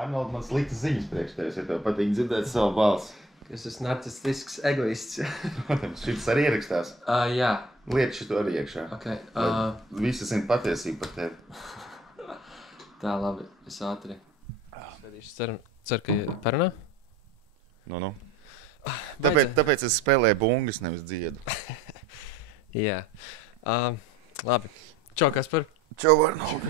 Arnold, man sliktas ziņas priekš tevis, ja tev patīk dzirdēt savu balsi. Es esmu narcistisks egoists. Protams, šis arī ierakstās. Jā. Liet šito arī iekšā. Okay. Visi zina patiesību par tevi. Tā, labi. Es ātri. Ceru, ka parunā? Nu. Tāpēc es spēlēju bungas, nevis dziedu. Jā. Labi. Čau, Kaspar. Čau, Arnold.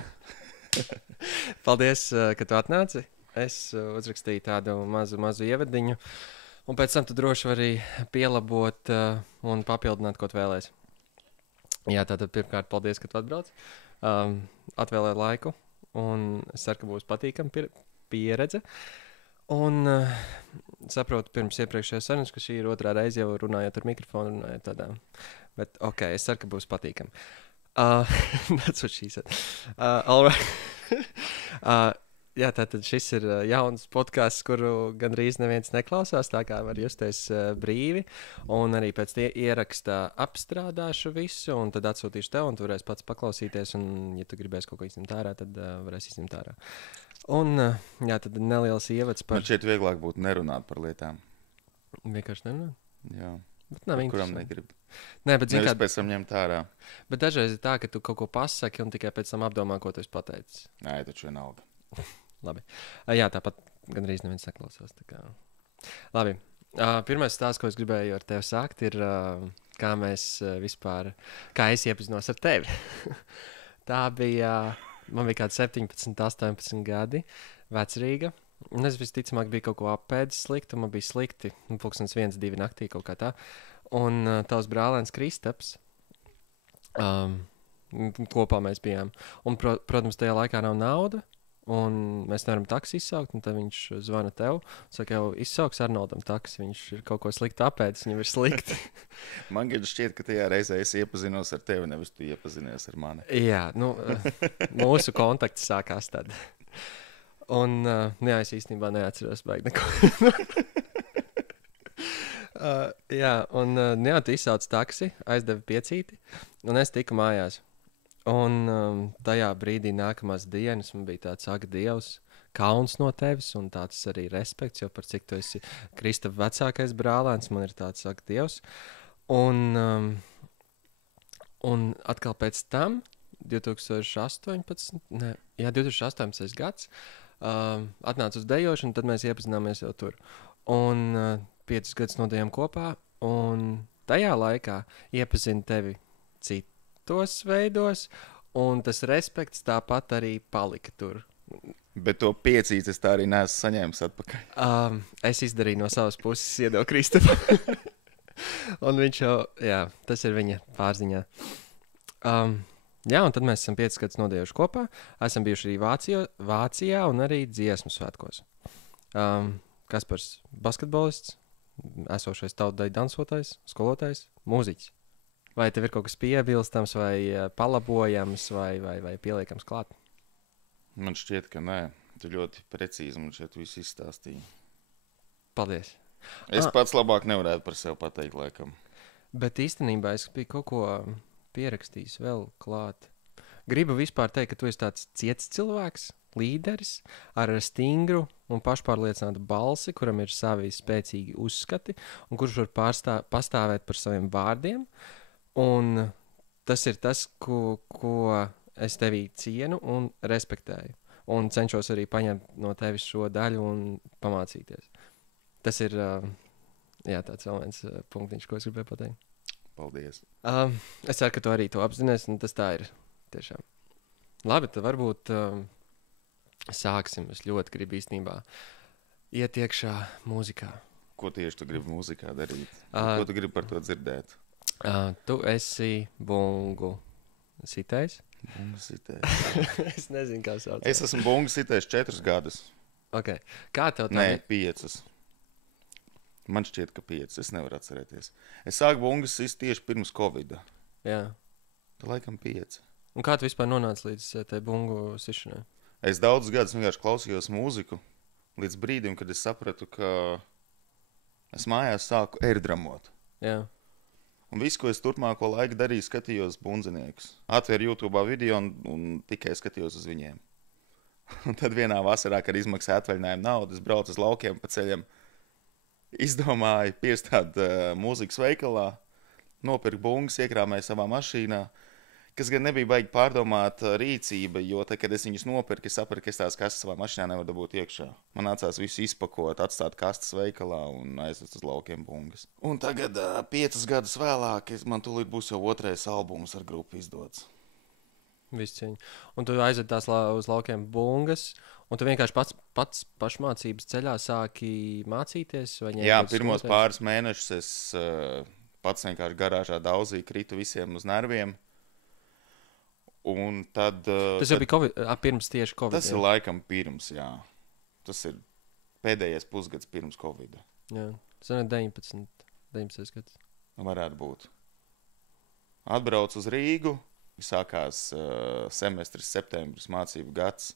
Paldies, ka tu atnāci. Es uzrakstīju tādu mazu ievadiņu. Un pēc tam tu droši vari pielabot un papildināt, ko tu vēlēsi. Jā, tātad pirmkārt, paldies, ka tu atbrauc. Atvēlēji laiku. Un es ceru, ka būs patīkama pieredze. Un saprotu pirms iepriekšējās sarunas, ka šī ir otrā reize jau runājot ar mikrofonu. Runājot tādā. Bet ok, es ceru, ka būs patīkama. That's what she said. All right. Jā, tātad šis ir jauns podcasts, kuru gandrīz neviens neklausās, tā kā var justies brīvi. Un arī pēc tie ierakstā apstrādāšu visu, un tad atsūtīšu tev, un tu varēsi pats paklausīties. Un, ja tu gribēsi kaut ko izņemt ārā, tad varēsi izņemt ārā. Un, jā, tad neliels ievads par... Man šķiet vieglāk būtu nerunāt par lietām. Vienkārši nerunāt? Jā. Bet nav kuram negrib. Nē, bet nevis pēc tam ņemt ārā. Bet dažreiz ir tā, ka tu kaut ko pasaki, un tikai pēc tam apdomā, ko tu esi pateicis. Nē, taču vienalga. Labi. Jā, tāpat gandrīz neviens neklausās. Labi. Pirmais stāsts, ko es gribēju ar tevi sākt, ir, kā es iepazinos ar tevi. Tā bija, man bija kādi 17, 18 gadi, Vecrīga. Un es visticamāk biju kaut ko apēdis slikti, un man bija slikti, 1, 2 naktī kaut kā tā. Un tavs brālēns Kristaps, kopā mēs bijām. Un, protams, tajā laikā nav nauda. Un mēs nevaram taksi izsaukt, un tad viņš zvana tev. Saka, jau izsauks Arnoldam taksi, viņš ir kaut ko slikti apēdis, viņam ir slikti. Man šķiet, ka tajā reizē es iepazinos ar tevi, nevis tu iepazinies ar mani. Jā, mūsu kontakti sākās tad. Un, jā, es īstenībā neatceros baigi neko. Jā, un tu izsauc taksi, aizdevi piecīti, un es tiku mājās. Un tajā brīdī nākamās dienas man bija tāds, ak, Dievs, kauns no tevis, un tāds arī respekts, jo par cik tu esi Kristapa vecākais brālēns, man ir tāds, ak, Dievs. Un atkal pēc tam, 2018. gads, atnāca uz dejošanu, tad mēs iepazināmies jau tur. Un 5 gadus nodejām kopā, un tajā laikā iepazinu tevi citos veidos, un tas respekts tāpat arī palika tur. Bet to piecītes es tā arī neesmu saņēmis atpakaļ. Es izdarīju no savas puses, iedevu Kristapam. Un viņš jau, jā, tas ir viņa pārziņā. Jā, un tad mēs esam 5 gadus nodējuši kopā. Esam bijuši arī Vācijā un arī dziesmu svētkos. Kaspars basketbolists, esošais tautdaļu dansotājs, skolotājs, mūziķis. Vai tev ir kaut kas piebilstams, vai palabojams, vai pieliekams klāt? Man šķiet, ka nē. Tu ļoti precīzi man šeit visu izstāstīji. Paldies. Es pats labāk nevarētu par sevi pateikt, laikam. Bet īstenībā es biju kaut ko pierakstījis vēl klāt. Gribu vispār teikt, ka tu esi tāds ciets cilvēks, līderis, ar stingru un pašpārliecinātu balsi, kuram ir savi spēcīgi uzskati, un kurš var pastāvēt par saviem vārdiem. Un tas ir tas, ko es tevī cienu un respektēju. Un cenšos arī paņemt no tevis šo daļu un pamācīties. Tas ir tāds vēl viens punktiņš, ko es gribēju pateikt. Paldies. Es ceru, ka tu arī to apzinies, un tas tā ir tiešām. Labi, tad varbūt sāksim. Es ļoti gribu īstenībā iet iekšā mūzikā. Ko tieši tu gribi mūzikā darīt? Ko tu gribi par to dzirdēt? Tu esi bungu sitējs? Bungu sitējs. Es nezinu, kā sauc. Es esmu bungu sitējs 4 gadus. Okay. Kā tev tā? Nē, 5. Man šķiet, ka 5. Es nevaru atcerēties. Es sāku bungas sist tieši pirms Covida. Jā. Tā laikam 5. Un kā tu vispār nonāci līdz tai bungu sišanai? Es daudzus gadus vienkārši klausījos mūziku līdz brīdim, kad es sapratu, ka es mājās sāku airdramot. Jā. Un visu, ko es turpmāko laiku darīju, skatījos bundziniekus. Atvēru YouTube video un tikai skatījos uz viņiem. Un tad vienā vasarā, kad izmaksāja atvaļinājumu naudu, es braucu uz laukiem pa ceļam, izdomāju piestāt mūzikas veikalā, nopirkt bungas, iekrāmēju savā mašīnā, kas gan nebija baigi pārdomāt rīcība, jo tad, kad es viņus nopirku, es sapratu, ka es tās kastes savā mašīnā nevaru dabūt iekšā. Man nācās visu izpakot, atstāt kastes veikalā un aizvest uz laukiem bungas. Un tagad, 5 gadus vēlāk, man tūlīt būs jau 2. albums ar grupu izdots. Visciņ. Un tu aizved tās uz laukiem bungas, un tu vienkārši pats pašmācības ceļā sāki mācīties? Jā, pirmos pāris mēnešus es pats vienkārši garāžā daudzīju, kritu visiem uz nerviem. Un tad... Tas jau bija pirms tieši Covid. Tas ir laikam pirms, jā. Tas ir pēdējais pusgads pirms Covid. Jā, tas ir 19 gads. Varētu būt. Atbraucu uz Rīgu, sākās semestris, septembris, mācību gads.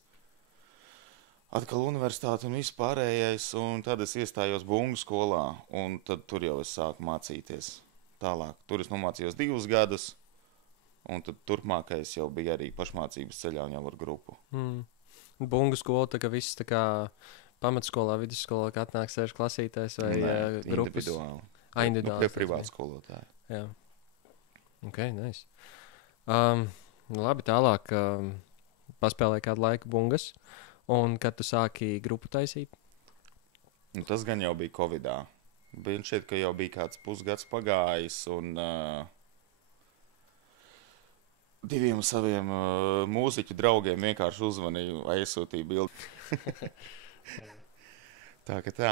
Atkal universitāte un viss pārējais, un tad es iestājos bungu skolā, un tad tur jau es sāku mācīties tālāk. Tur es nomācījos 2 gadus. Un tad turpmākais jau bija arī pašmācības ceļā un jau ar grupu. Bungu skola, tā kā viss tā kā pamatskolā, vidusskolā, kā atnāk 6 klasītēs vai grupas? Individuāli. Individuāli. Pie privāta skolotāja. Jā. Ok, nice. Labi, tālāk paspēlēji kādu laiku bungas. Un kad tu sāki grupu taisīt? Nu, tas gan jau bija Covidā. Bija šeit, ka jau bija kāds pusgads pagājis un... 2 saviem mūziķu draugiem vienkārši uzvanīju, aizsūtīju bildi. Tā ka tā.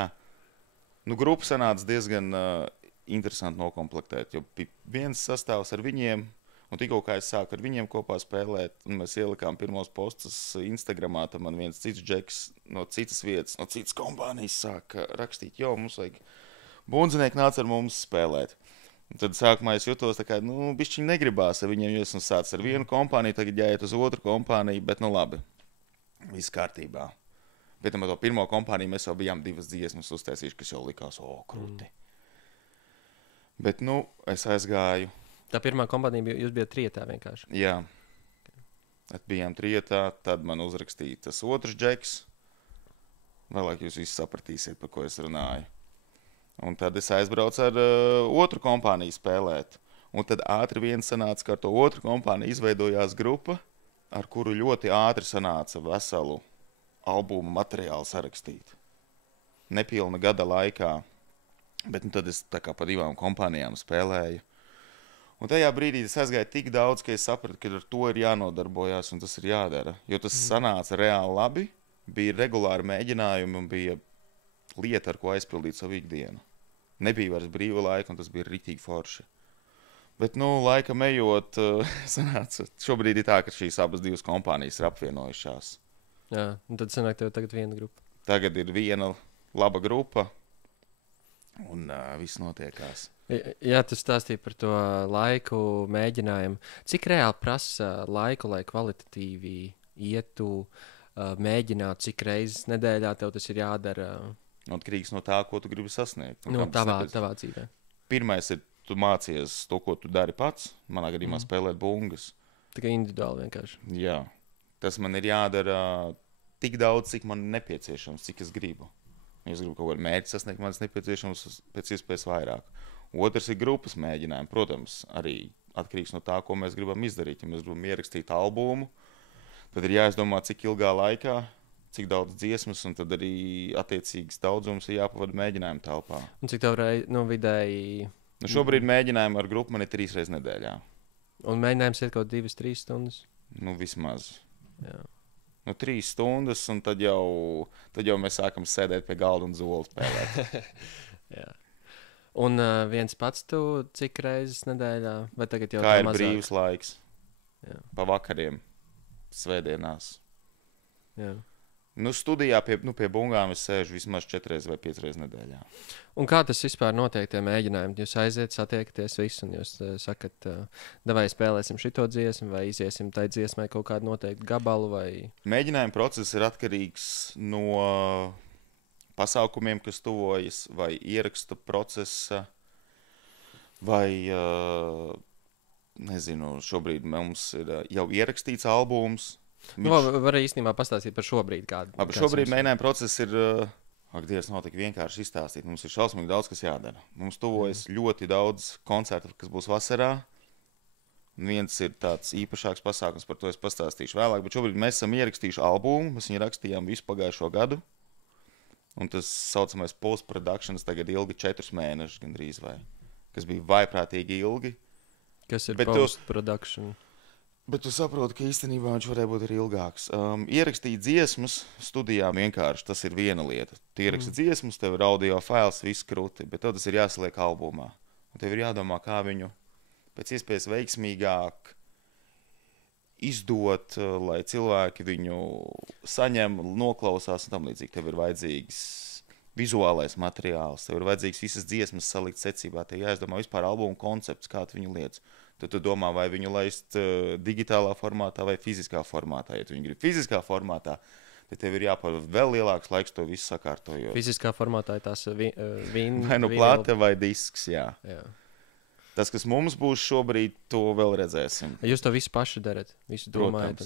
Nu, grupa sanāca diezgan interesanti nokomplektēt, jo bija viens sastāvs ar viņiem, un tikko kā es sāku ar viņiem kopā spēlēt, un mēs ielikām pirmos postus Instagramā, tad man viens cits džeks no citas vietas, no citas kompānijas sāka rakstīt, jo mums vajag bundzinieki nāca ar mums spēlēt. Un tad sākumā es jutos tā kā, bišķiņ negribās ar viņiem, jo esmu sācis ar vienu kompāniju, tagad jāiet uz otru kompāniju, bet labi, viss kārtībā. Bet ar to pirmo kompāniju mēs jau bijām 2 dziesmas uztaisījuši, kas jau likās, krūti. Bet, es aizgāju. Tā pirmā kompānija, jūs bijat trietā vienkārši? Jā. Tad bijām trietā, tad man uzrakstīja tas otrs džeks. Vēlāk jūs visi sapratīsiet, par ko es runāju. Un tad es aizbraucu ar otru kompāniju spēlēt. Un tad ātri vien sanāca, ka ar to otru kompāniju izveidojās grupa, ar kuru ļoti ātri sanāca veselu albumu materiālu sarakstīt. Nepilna gada laikā. Bet tad es tā kā pa 2 kompānijām spēlēju. Un tajā brīdī es aizgāju tik daudz, ka es sapratu, ka ar to ir jānodarbojās un tas ir jādara. Jo tas sanāca reāli labi, bija regulāri mēģinājumi un bija lieta, ar ko aizpildīt savu ikdienu. Nebija vairs brīva laika, un tas bija ritīgi forši. Bet, laikam ejot, sanāca, šobrīd ir tā, ka šīs abas 2 kompānijas ir apvienojušās. Jā, un tad sanāk tev tagad viena grupa. Tagad ir viena laba grupa, un viss notiekās. Jā, tu stāstīji par to laiku mēģinājumu. Cik reāli prasa laiku, lai kvalitatīvi ietu, mēģināt, cik reizes nedēļā tev tas ir jādara? Atkarīgs no tā, ko tu gribi sasniegt. Tavā dzīvē. Pirmais ir, tu mācies to, ko tu dari pats. Manā gadījumā spēlēt bungas. Tikai individuāli vienkārši. Jā. Tas man ir jādara tik daudz, cik man nepieciešams, cik es gribu. Ja es gribu kaut kādu mērķi sasniegt, man tas nepieciešams pēc iespējas vairāk. Otrs ir grupas mēģinājumi. Protams, arī atkarīgs no tā, ko mēs gribam izdarīt. Ja mēs gribam ierakstīt albumu, tad ir jāizdomā, cik ilgā laikā, cik daudz dziesmas, un tad arī attiecīgs daudzums ir jāpavada mēģinājumu telpā. Un cik tev vidēji? Šobrīd mēģinājumu ar grupu man ir 3 reizes nedēļā. Un mēģinājums ir kaut 2-3 stundas? Vismaz. Jā. 3 stundas, un tad jau mēs sākam sēdēt pie galda un zoli spēlēt. Jā. Un viens pats tu cik reizes nedēļā? Vai tagad jau kā ir mazāk? Brīvs laiks? Jā. Pa vakariem, svētdienās. Jā. Studijā pie bungām es sēžu vismaz 4 vai 5 reizes nedēļā. Un kā tas vispār notiek, tie mēģinājumi? Jūs aiziet, satiekaties visu, un jūs sakat, davai spēlēsim šito dziesmu, vai iziesim tai dziesmai kaut kādu noteiktu gabalu, vai... Mēģinājuma process ir atkarīgs no pasākumiem, kas tuvojas, vai ieraksta procesa, vai, nezinu, šobrīd mums ir jau ierakstīts albums, Var īstenībā pastāstīt par šobrīd kādu. Šobrīd mēģinājuma process ir, ak, Dievs, nav tik vienkārši izstāstīt. Mums ir šausmīgi daudz, kas jādara. Mums tuvojas ļoti daudz koncertu, kas būs vasarā. Viens ir tāds īpašāks pasākums, par to es pastāstīšu vēlāk, bet šobrīd mēs esam ierakstījuši albumu, mēs viņu rakstījām visu pagājušo gadu, un tas saucamais post-productions tagad ilgi 4 mēnešus gandrīz vai, kas bija vaiprātīgi ilgi. Kas ir post-production? Bet tu saproti, ka īstenībā viņš varēja būt arī ilgāks. Ierakstīt dziesmas studijā vienkārši, tas ir viena lieta. Tu ieraksti dziesmas, tev ir audio fails, viss krūti, bet tev tas ir jāsaliek albumā. Un tev ir jādomā, kā viņu pēc iespējas veiksmīgāk izdot, lai cilvēki viņu saņem, noklausās un tam līdzīgi. Tev ir vajadzīgs vizuālais materiāls, tev ir vajadzīgs visas dziesmas salikt secībā, tev jāizdomā vispār albumu koncepts, kā tu viņu liec. Tad tu domā, vai viņu laist digitālā formātā vai fiziskā formātā. Ja tu viņu gribi fiziskā formātā, tad tev ir jāpavada vēl lielāks laiks to visu sakārtojot. Fiziskā formātā ir tās vai nu plāte vai disks, jā. Tas, kas mums būs šobrīd, to vēl redzēsim. Jūs to visu paši darat? Visu domājat?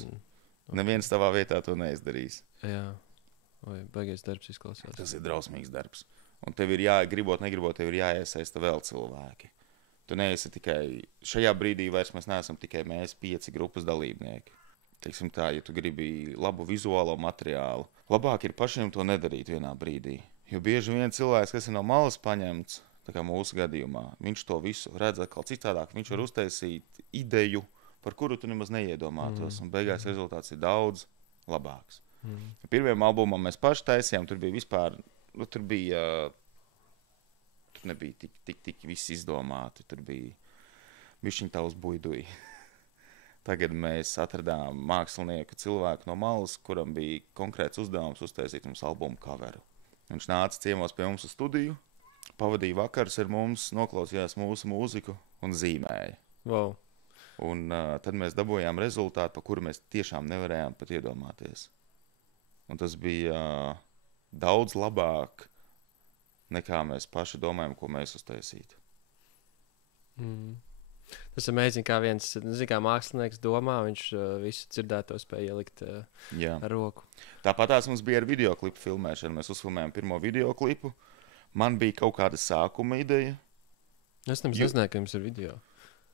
Neviens tavā vietā to neizdarīs. Jā. Vai baigais darbs izklausās? Tas ir drausmīgs darbs. Un tev ir gribot, negribot, tev ir jāiesaista vēl cilvēki. Tu neesi tikai, šajā brīdī vairs mēs neesam tikai mēs 5 grupas dalībnieki. Teiksim tā, ja tu gribi labu vizuālo materiālu, labāk ir pašiem to nedarīt vienā brīdī. Jo bieži vien cilvēks, kas ir no malas paņemts, tā kā mūsu gadījumā, viņš to visu redz atkal citādāk, viņš var uztaisīt ideju, par kuru tu nemaz neiedomātos, un beigās rezultāts ir daudz labāks. Pirmajam albumam mēs paši taisījām, tur bija vispār, tur nebija tik viss izdomāti, tur bija bišķiņ tā uz buiduji. Tagad mēs atradām mākslinieku cilvēku no malas, kuram bija konkrēts uzdevums uztaisīt mums albumu coveru. Viņš nāca ciemos pie mums uz studiju, pavadīja vakars ar mums, noklausījās mūsu mūziku un zīmēja. Wow. Un tad mēs dabūjām rezultātu, par kuru mēs tiešām nevarējām pat iedomāties. Un tas bija daudz labāk, nekā mēs paši domājam, ko mēs uztaisītu. Tas ir amazing, kā viens kā mākslinieks domā, viņš visu dzirdēto spēja ielikt ar roku. Tāpatās mums bija ar videoklipu filmēšanu. Mēs uzfilmējām pirmo videoklipu. Man bija kaut kāda sākuma ideja. Es nezināju, ka jums ir video.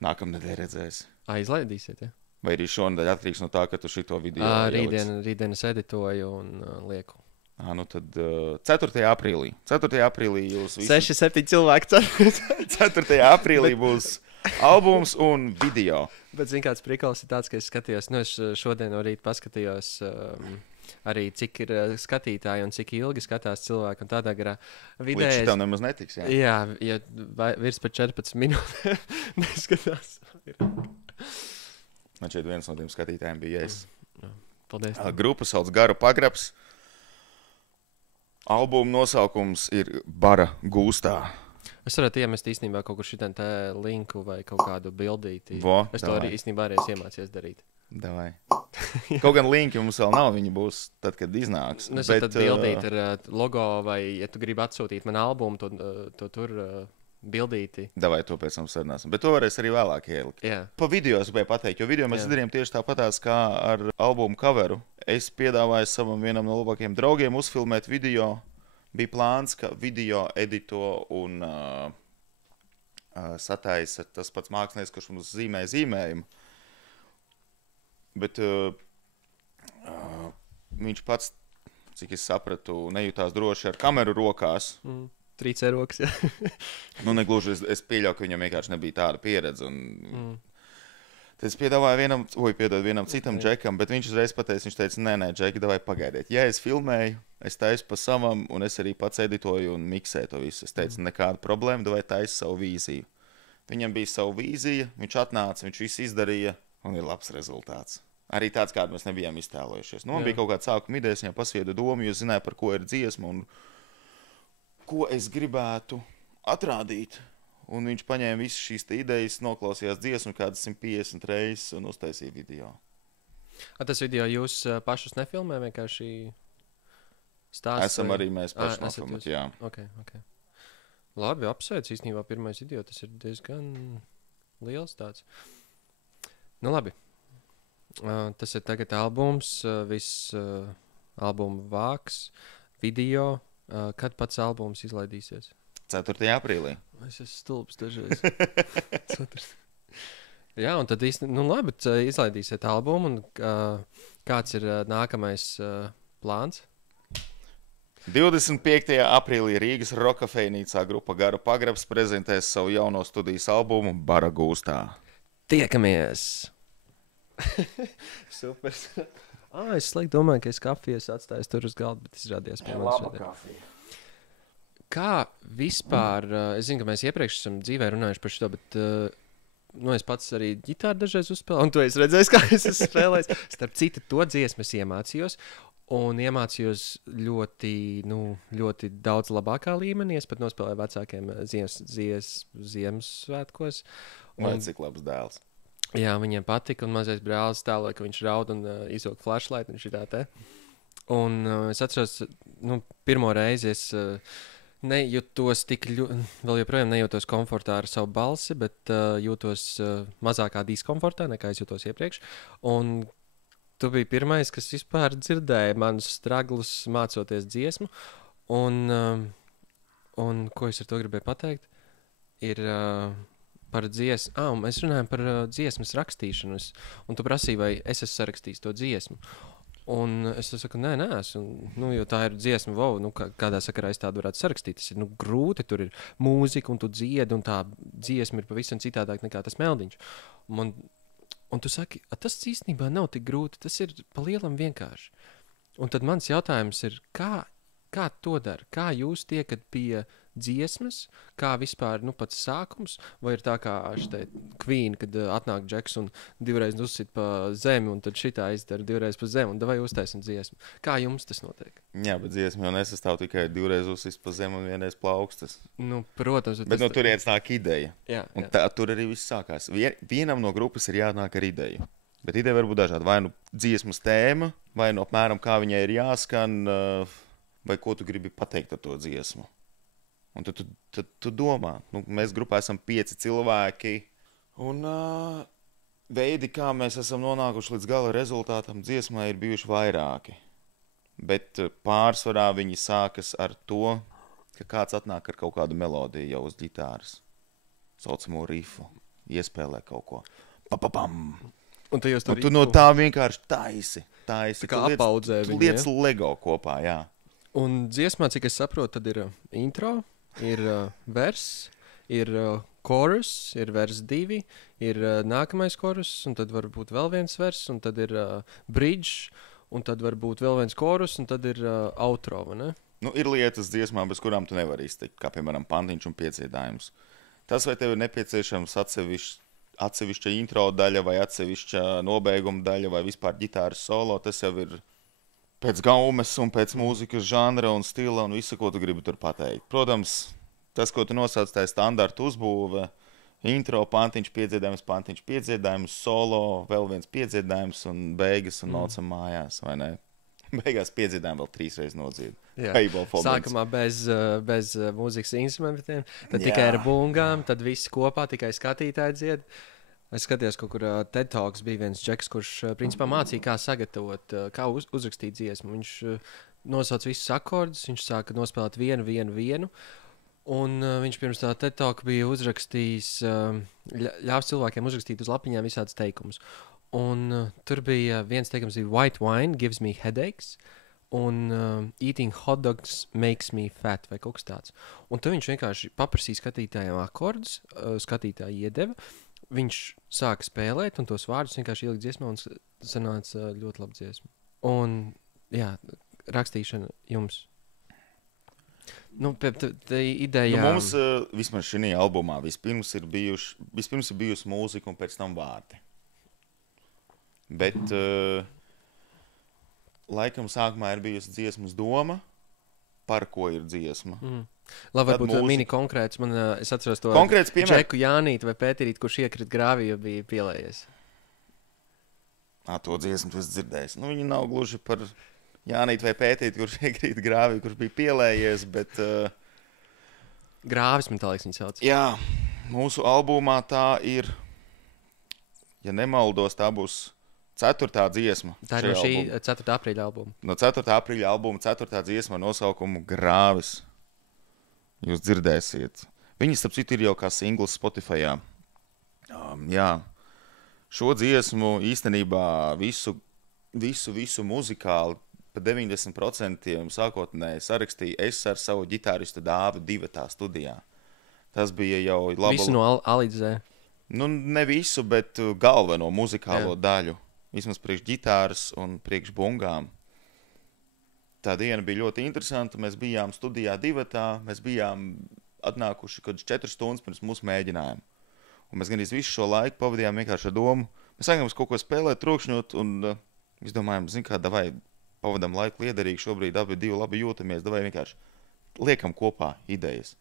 Nākamnedēļ redzēs. Izlaidīsiet, ja? Vai arī šonadēļ atkarīgs no tā, ka tu šito video rītdien es editoju un lieku. Nu tad 4. aprīlī. 4. aprīlī jūs visi... 6-7 cilvēki. 4. aprīlī būs albums un video. Bet, zin, kāds prikals ir tāds, ka es skatījos, es šodien no rīta paskatījos arī, cik ir skatītāji un cik ilgi skatās cilvēki un tādā garā vidēji. Līdz šitam nemaz netiks, jā? Jā, ja virs par 14 minūtēm neskatās. Man šeit viens no tiem skatītājiem bija es. Paldies. Grupa sauc Garu pagrabs. Albuma nosaukums ir Bara gūstā. Es varētu iemest īstenībā kaut kur šitam te linku vai kaut kādu bildīti. Es to arī īstenībā arī iemācies darīt. Davai. Kaut gan linki mums vēl nav, viņi būs tad, kad iznāks. Es varu tad bildīt ar logo vai, ja tu gribi atsūtīt man albumu, to tur bildīti. Davai, to pēc tam sarunāsim. Bet to varēs arī vēlāk ielikt. Jā. Pa video es gribēju pateikt, jo video mēs darījām tieši tāpatās kā ar albumu coveru. Es piedāvāju savam vienam no labākajiem draugiem uzfilmēt video. Bija plāns, ka video edito un sataisa tas pats mākslinieks, kurš mums zīmē zīmējumu. Bet viņš pats, cik es sapratu, nejūtās droši ar kameru rokās. Trīcē rokas, jā. Negluži, es pieļauju, ka viņam vienkārši nebija tāda pieredze. Tad es piedāvāju vienam citam džekam, bet viņš uzreiz pateica, viņš teica, nē, džeki, davai pagaidiet. Ja es filmēju, es taisu pa savam, un es arī pats editoju un miksēju to visu. Es teicu, nekāda problēma, davai taisu savu vīziju. Viņam bija savu vīzija, viņš atnāca, viņš visu izdarīja, un ir labs rezultāts. Arī tāds, kādu mēs nebijām iztēlojušies. Man bija kaut kāda sākuma idejas, viņam pasviedu domu, jo zināju, par ko ir dziesma un ko es gribētu atrādīt. Un viņš paņēma visas šīs idejas, noklausījās dziesmu kādas 150 reizes un uztaisīja video. Tas video jūs pašus nefilmē, vienkārši stāsts? Esam arī mēs paši nofilmēt, jā. Okay. Labi, apsveic, īstenībā pirmais video, tas ir diezgan liels tāds. Nu labi, Tas ir tagad albums, viss albuma vāks, video. Kad pats albums izlaidīsies? 4. aprīlī. Es esmu stulbs dažreiz. Jā, un tad īstenībā, nu labi, izlaidīsiet albumu, un kāds ir nākamais plāns? 25. aprīlī Rīgas Rokafejnīcā grupa Garu Pagrabs prezentēs savu jauno studijas albumu Bara gūstā. Tiekamies! Super! Es slēgt domāju, ka es kafijas atstāju tur uz galda, bet izrādījās pie manis šodien. Kā vispār, es zinu, ka mēs iepriekš esam dzīvē runājuši par šo, bet es pats arī ģitāru dažreiz uzspēlēju, un tu esi redzējis, kā es esmu spēlējis. Starp citu, to dziesmu es iemācījos, un iemācījos ļoti daudz labākā līmenī. Es pat nospēlēju vecākiem Ziemassvētkos. Vai cik labs dēls. Jā, viņiem patika, un mazais brālis tēloja, ka viņš raud un izvilka flashlight un šitā te. Un es atceros, pirmo reizi es nejūtos vēl joprojām nejūtos komfortā ar savu balsi, bet jūtos mazākā diskomfortā, nekā es jūtos iepriekš. Un tu biji pirmais, kas vispār dzirdēja manus straglus mācoties dziesmu. Un ko es ar to gribēju pateikt, ir par dziesmu. Mēs runājam par dziesmas rakstīšanu. Un tu prasīji, vai es esmu sarakstījis to dziesmu. Un es saku, nē, jo tā ir dziesma, kādā sakarā es tādu varētu sarakstīt. Tas ir grūti, tur ir mūzika, un tu dziedi, un tā dziesma ir pavisam citādāk nekā tas meldiņš. Un tu saki, tas īstenībā nav tik grūti, tas ir pa lielam vienkārši. Un tad mans jautājums ir, kā to dara? Kā jūs tiekat pie dziesmas, kā vispār pats sākums, vai ir tā kā Queen, kad atnāk Džeks un divreiz uzsit pa zemi, un tad šitā izdara divreiz pa zemi, un vai uztaisim dziesmu? Kā jums tas notiek? Jā, bet dziesma jau nesastāv tikai divreiz uzsit pa zemi un vienreiz plaukstas. Protams. Bet turienes nāk ideja. Jā. Un tur arī viss sākās. Vienam no grupas ir jānāk ar ideju. Bet ideja var būt dažāda. Vai dziesmas tēma, vai apmēram kā viņai ir jāskan, vai ko tu gribi pateikt ar to dziesmu. Un tad tu domā, mēs grupā esam 5 cilvēki, un veidi, kā mēs esam nonākuši līdz gala rezultātam, dziesmai ir bijuši vairāki. Bet pārsvarā viņi sākas ar to, ka kāds atnāk ar kaut kādu melodiju jau uz ģitāras, saucamo rifu, iespēlē kaut ko. Papapam! Un tu no tā vienkārši taisi. Tā kā apaudzē viņu. Tu liec Lego kopā, jā. Un dziesmā, cik es saprotu, tad ir intro. Ir vers, ir chorus, ir vers 2, ir nākamais chorus, un tad var būt vēl viens vers, un tad ir bridge, un tad var būt vēl viens chorus, un tad ir outro, vai ne? Ir lietas dziesmā, bez kurām tu nevari izteikt, kā piemēram pantiņš un pieciedājums. Tas, vai tev ir nepieciešams atsevišķa intro daļa, vai atsevišķa nobeiguma daļa, vai vispār ģitāras solo, tas jau ir pēc gaumes un pēc mūzikas žanra un stila un visu, ko tu gribi tur pateikt. Protams, tas, ko tu nosauc, tā ir standarta uzbūve, intro, pantiņš, piedziedājums, solo, vēl viens piedziedājums un beigas un nocam mājās, vai ne? Beigās piedziedājumu vēl 3 reizes nodzied. Sākumā bez mūzikas instrumentiem, tad tikai ar bungām, tad visi kopā, tikai skatītāji dzied. Es skatījos, kaut kur TED Talks bija viens džeks, kurš principā mācīja, kā sagatavot, kā uzrakstīt dziesmu. Viņš nosauc visus akordus, viņš sāka nospēlēt vienu, un viņš pirms tā TED Talk bija uzrakstījis, ļāvis cilvēkiem uzrakstīt uz lapiņām visādus teikumus. Un tur bija viens teikums, white wine gives me headaches, un eating hot dogs makes me fat, vai kaut kas tāds. Un tad viņš vienkārši paprasīja skatītājiem akordus, skatītāji iedeva. Viņš sāka spēlēt, un tos vārdus vienkārši ielika dziesmā, un sanāca ļoti laba dziesma. Un, jā, rakstīšana jums. Tā ideja... Mums vismaz šī albumā vispirms ir bijusi mūzika un pēc tam vārdi. Bet laikam sākumā ir bijusi dziesmas doma, par ko ir dziesma. Labi, varbūt mini konkrēts. Es atceros to Džeku Jānīti vai Pēterīti, kurš iekrit grāvī, jo bija pielējies. To dziesmu tu esi dzirdējis. Viņi nav gluži par Jānīti vai Pēterīti, kurš iekrīt grāvī, kurš bija pielējies, bet... Grāvis, man tā liekas, viņi sauc. Jā, mūsu albumā tā ir, ja nemaldos, tā būs 4. dziesma. Tā ir no šī albuma. 4. aprīļa albuma. No 4. aprīļa albuma 4. dziesma nosaukumu Grāvis. Jūs dzirdēsiet. Viņi, starp citu, ir jau kā singls Spotifyā. Jā. Šo dziesmu īstenībā visu muzikāli pa 90% sākotnēji sarakstīju es ar savu ģitāristu Dāvu Divatā studijā. Tas bija jau labi. Visu no Alidzē. Nu, ne visu, bet galveno muzikālo daļu. Vismaz priekš ģitāras un priekš bungām. Tā diena bija ļoti interesanta. Mēs bijām studijā Divatā. Mēs bijām atnākuši kaut 4 stundas pirms mūsu mēģinājuma. Un mēs gan visu šo laiku pavadījām vienkārši ar domu. Mēs sākām uz kaut ko spēlēt, trokšņot, un mēs domājām, davai pavadām laiku liederīgi. Šobrīd abi divi labi jūtamies, davai vienkārši liekam kopā idejas.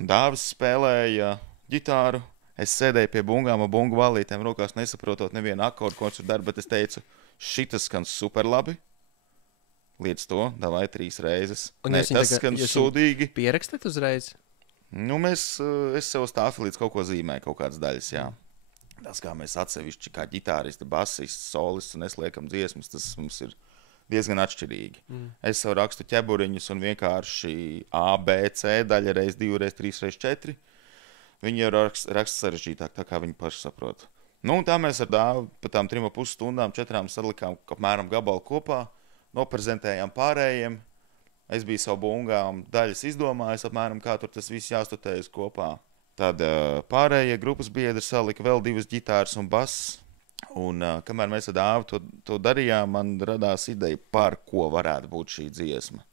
Un Dāvis spēlēja ģitāru. Es sēdēju pie bungām ar bungu valītēm rokās, nesaprotot nevienu akordu, ko viņš tur dara, bet es teicu, šitas skan super labi. Līdz to, davai 3 reizes. Ne, tas skan sūdīgi. Pierakstāt uzreiz? Nu, es sev stāfu līdz kaut ko zīmēju, kaut kādas daļas, jā. Tas, kā mēs atsevišķi, kā ģitāristi, basists, solists un es liekam dziesmas, tas mums ir diezgan atšķirīgi. Es sev rakstu ķeburiņus un vienkārši A, B, C, daļa reiz 2, reiz 3, reiz 4. Viņi jau raksta sarežģītāk, tā kā viņi paši saprot. Nu, un tā mēs ar Dāvu pa tām 3,5 stundām, 4 salikām apmēram gabalu kopā, noprezentējām pārējiem. Es biju savu bungām daļas izdomājis, apmēram kā tur tas viss jāstutējas kopā. Tad pārējie grupas biedri salika vēl 2 ģitāras un bass. Un kamēr mēs ar Dāvu to darījām, man radās ideja, par ko varētu būt šī dziesma.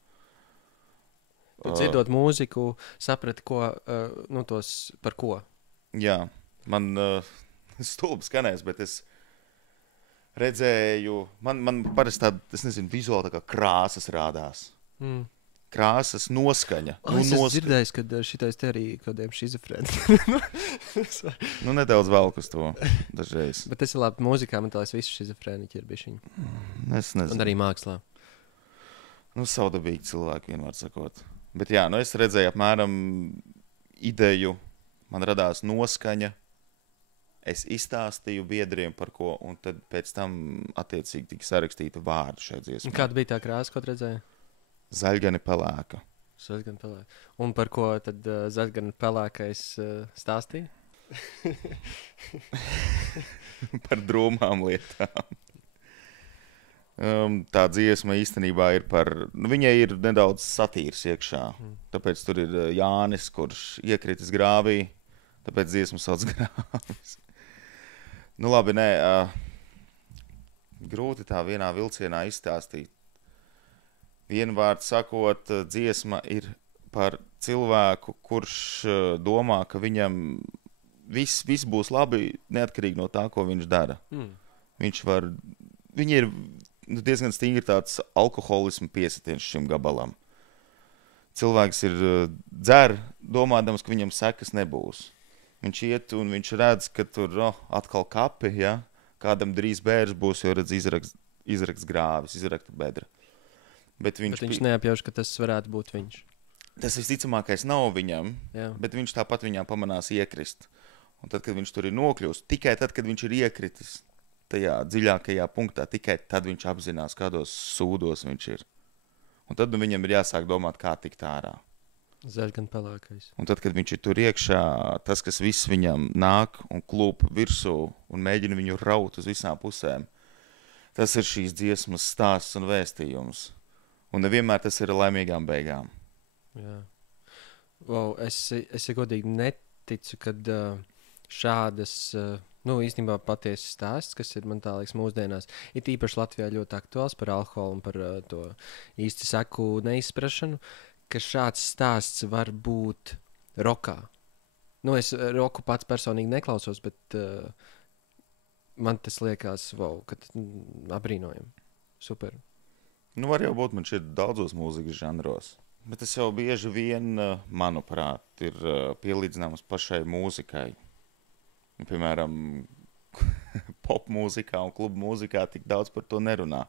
Dzirdot mūziku, saprati, par ko? Jā, man stulbi skanēs, bet es redzēju, man parasti tāda, es nezinu, vizuāli tā kā krāsas rādās. Krāsas, noskaņa. Es esmu dzirdējis, ka šitais te arī kādiem šizofrēni. Nu, nedaudz velk uz to dažreiz. Bet tas ir labi mūzikā, man tās visu šizofrēniķi ir bišķiņi. Es nezinu. Un arī mākslā. Nu, savdabīgi cilvēki, vienmēr sakot. Bet jā, nu es redzēju apmēram ideju, man radās noskaņa, es izstāstīju biedriem par ko, un tad pēc tam attiecīgi tika sarakstīta vārdu šai dziesmai. Kāda bija tā krāsa, ko redzēji? Zaļgani pelēka. Zaļgani pelēka. Un par ko tad zaļgani pelēkais stāstīja? Par drūmām lietām. Tā dziesma īstenībā ir par, viņai ir nedaudz satīras iekšā, tāpēc tur ir Jānis, kurš iekritis grāvī, tāpēc dziesmu sauc Grāvis. Nu labi, nē, grūti tā vienā vilcienā izstāstīt. Vienvārds sakot, dziesma ir par cilvēku, kurš domā, ka viņam viss būs labi, neatkarīgi no tā, ko viņš dara. Viņi ir diezgan stingri tāds alkoholismu piesitiens šim gabalam. Cilvēks ir dzer, domādams, ka viņam sekas nebūs. Viņš iet un viņš redz, ka tur atkal kapi, ja? Kādam drīz bērs būs, jo redz izrakts grāvis, izrakta bedra. Bet viņš neapjauš, ka tas varētu būt viņš. Tas visticamākais nav viņam, jā. Bet viņš tāpat viņā pamanās iekrist. Un tad, kad viņš tur ir nokļūst, tikai tad, kad viņš ir iekritis tajā dziļākajā punktā, tikai tad viņš apzinās, kādos sūdos viņš ir. Un tad viņam ir jāsāk domāt, kā tikt ārā. Zaļgan pelēkais. Un tad, kad viņš ir tur iekšā, tas, kas viss viņam nāk un klūp virsū un mēģina viņu raut uz visām pusēm, tas ir šīs dziesmas stāsts un vēstījums. Un nevienmēr tas ir laimīgām beigām. Jā. Wow, es godīgi neticu, kad šādas, īstenībā patiesas stāsts, kas ir, man tā liekas, mūsdienās, ir īpaši Latvijā ļoti aktuāls par alkoholu un par to īsti saku neizprašanu, ka šāds stāsts var būt rokā. Es roku pats personīgi neklausos, bet man tas liekas, ka abrīnojami. Super. Var jau būt, man šeit daudzos mūzikas žanros. Bet tas jau bieži vien, manuprāt, ir pielīdzināms pašai mūzikai. Piemēram, pop mūzikā un klubu mūzikā tik daudz par to nerunā.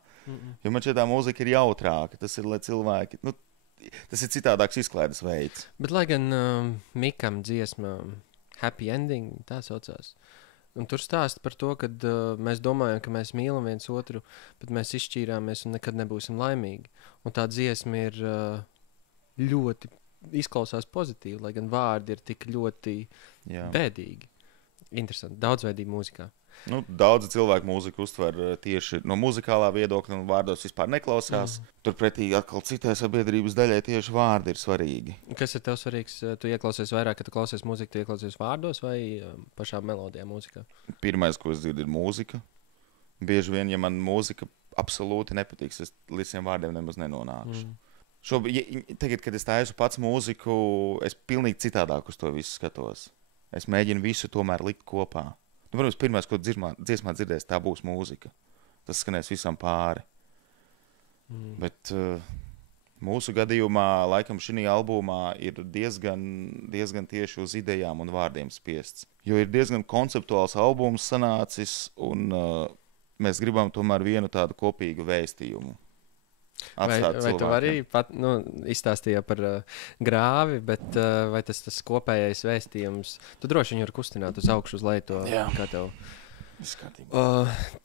Jo man šeit tā mūzika ir jautrāka. Tas ir, lai cilvēki... tas ir citādāks izklaides veids. Bet lai gan Mikam dziesma Happy Ending, tā saucās, Un tur stāsta par to, ka mēs domājam, ka mēs mīlam viens otru, bet mēs izšķīrāmies un nekad nebūsim laimīgi. Un tā dziesma ir ļoti izklausās pozitīvi, lai gan vārdi ir tik ļoti bēdīgi. Interesanti, daudzveidība mūzikā. Nu, daudzi cilvēki mūziku uztver tieši no muzikālā viedokļa un vārdos vispār neklausās. Turpretī atkal citai sabiedrības daļai tieši vārdi ir svarīgi. Kas ir tev svarīgs? Tu ieklausies vairāk, kad tu klausies mūziku, tu ieklausies vārdos vai pašā melodijā mūzikā? Pirmais, ko es dzirdu, ir mūzika. Bieži vien, ja man mūzika absolūti nepatiks, es līdz tiem vārdiem nemaz nenonākšu. Tagad, kad es taisu pats mūziku, es pilnīgi citādāk uz to visu skatos. Es mēģinu visu tomēr likt kopā. Nu, protams, pirmais, ko dziesmā dzirdēs, tā būs mūzika. Tas skanēs visam pāri. Bet mūsu gadījumā, laikam, šī albumā ir diezgan tieši uz idejām un vārdiem spiests. Jo ir diezgan konceptuāls albums sanācis, un mēs gribam tomēr vienu tādu kopīgu vēstījumu. Vai tu arī izstāstīji par grāvi, bet vai tas kopējais vēstījums, tu droši vien vari kustināt uz augšu, uz leju to, kā tev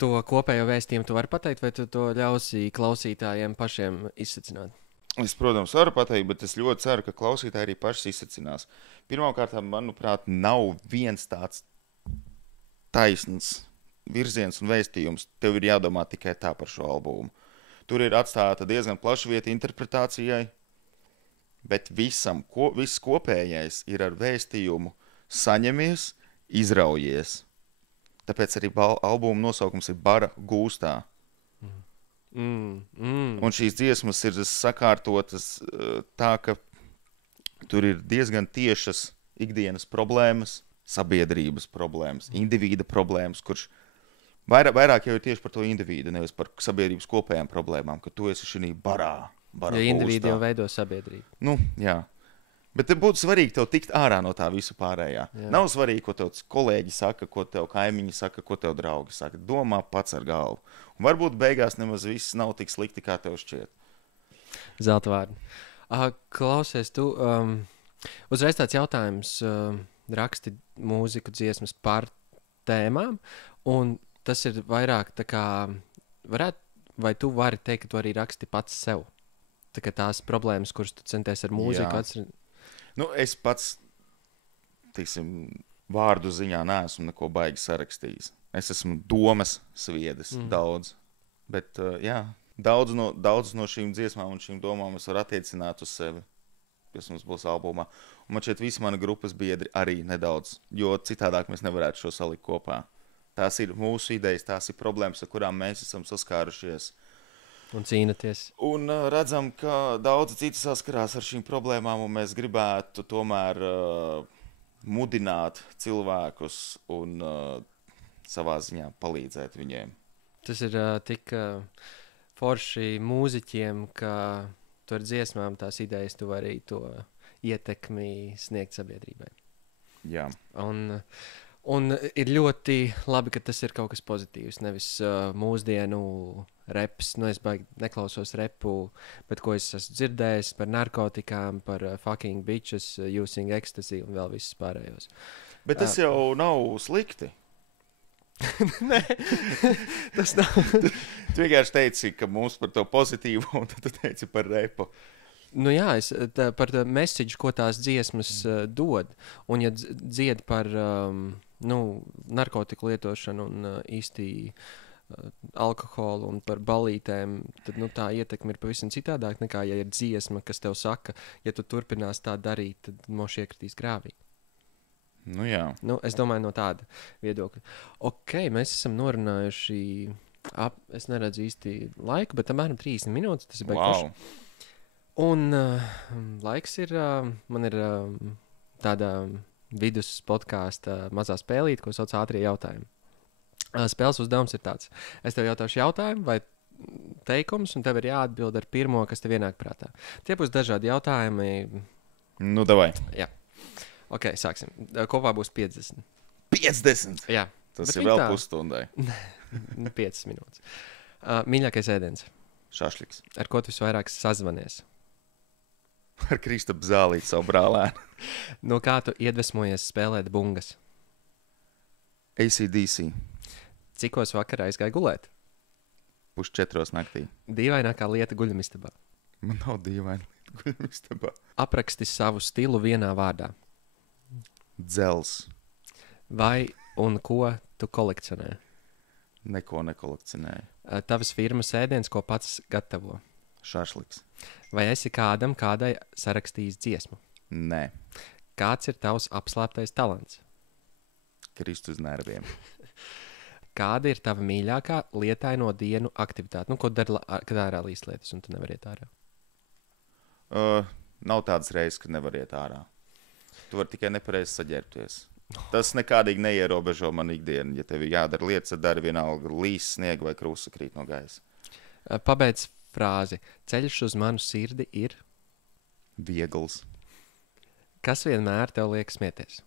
to kopējo vēstījumu tu vari pateikt, vai tu to ļausi klausītājiem pašiem izsacināt? Es, protams, varu pateikt, bet es ļoti ceru, ka klausītāji arī paši izsacinās. Pirmkārt, manuprāt, nav viens tāds taisns virziens un vēstījums. Tev ir jādomā tikai tā par šo albumu. Tur ir atstāta diezgan plaša vieta interpretācijai, bet viss kopējais ir ar vēstījumu saņemies, izraujies. Tāpēc arī albuma nosaukums ir Bara gūstā. Un šīs dziesmas ir sakārtotas tā, ka tur ir diezgan tiešas ikdienas problēmas, sabiedrības problēmas, individa problēmas, kurš vairāk jau ir tieši par to individu, nevis par sabiedrības kopējām problēmām, ka tu esi šī barā ja individi jau veido sabiedrību. Nu, jā. Bet te būtu svarīgi tev tikt ārā no tā visu pārējā. Jā. Nav svarīgi, ko tev kolēģi saka, ko tev kaimiņi saka, ko tev draugi saka. Domā pats ar galvu. Un varbūt beigās nemaz viss nav tik slikti, kā tev šķiet. Zelta vārdi. Klausies, tu uzreiz tāds jautājums, raksti mūziku dziesmas par tēmām, un tas ir vairāk tā kā, vai tu vari teikt, ka tu arī raksti pats sev? Tā kā tās problēmas, kuras tu centies ar mūziku. Nu, es pats, vārdu ziņā neesmu neko baigi sarakstījis. Es esmu domas sviedis daudz. Bet, daudz no šīm dziesmām un šīm domām es varu attiecināt uz sevi, kas mums būs albumā. Un man šeit visi mani grupas biedri arī nedaudz, jo citādāk mēs nevarētu šo salikt kopā. Tās ir mūsu idejas, tās ir problēmas, ar kurām mēs esam saskārušies. Un cīnaties. Un redzam, ka daudzi citi saskarās ar šīm problēmām, un mēs gribētu tomēr mudināt cilvēkus un savā ziņā palīdzēt viņiem. Tas ir tik forši mūziķiem, ka tu ar dziesmām tās idejas tu vari to ietekmi sniegt sabiedrībai. Jā. Un ir ļoti labi, ka tas ir kaut kas pozitīvs, nevis mūsdienu reps. Nu, es baigi neklausos repu, bet ko es esmu dzirdējis par narkotikām, par fucking bitches, using ecstasy un vēl visus pārējos. Bet tas jau nav slikti. Nē, tas nav. Tu vienkārši teici, ka mums par to pozitīvu, un tad tu teici par repu. Nu jā, par message, ko tās dziesmas dod. Un ja dzied par narkotiku lietošanu un īsti alkoholu un par balītēm, tad tā ietekme ir pavisam citādāk nekā, ja ir dziesma, kas tev saka, ja tu turpinās tā darīt, tad moši iekritīs grāvī. Nu jā. Es domāju no tāda viedokļa. Ok, mēs esam norunājuši, es neredzu īsti laiku, bet apmēram 30 minūtes, tas ir beigts. Wow. Un laiks ir, man ir tāda vidus podkāsta mazā spēlīte, ko sauc ātrie jautājumi. Spēles uzdevums ir tāds. Es tev jautāšu jautājumu vai teikums, un tev ir jāatbild ar pirmo, kas tev ienāk prātā. Tie būs dažādi jautājumi. Nu, davai. Jā. Ok, sāksim. Kopā būs 50. 50? Jā. Tas ir vēl pusstundai. 5 minūtes. Mīļākais ēdiens? Šašliks. Ar ko tu visvairāk sazvanies? Ar Kristapu Zālīti, savu brālēnu. No kā tu iedvesmojies spēlēt bungas? AC/DC. Cikos vakarā aizgāja gulēt? 3:30 naktī. Dīvainākā lieta guļamistabā. Man nav dīvaini lieta guļamistabā. Apraksti savu stilu vienā vārdā. Dzels. Vai un ko tu kolekcionē? Neko nekolekcionēju. Tavas firmas ēdiens, ko pats gatavo. Šašliks. Vai esi kādai sarakstījis dziesmu? Nē. Kāds ir tavs apslēptais talants? Krist uz nerviem. Kāda ir tava mīļākā lietaino dienu aktivitāte? Nu, ko dari, kad ārā līst lietas, un tu nevari iet ārā? Nav tādas reizes, kad nevar iet ārā. Tu vari tikai nepareizi saģērbties. Tas nekādīgi neierobežo man ikdienu. Ja tev ir jādara lietas, tad dari vienalga līs, sniega vai krusta krīt no gaisa. Pabeidz frāzi. Ceļš uz manu sirdi ir. Viegls. Kas vienmēr tev liek smieties?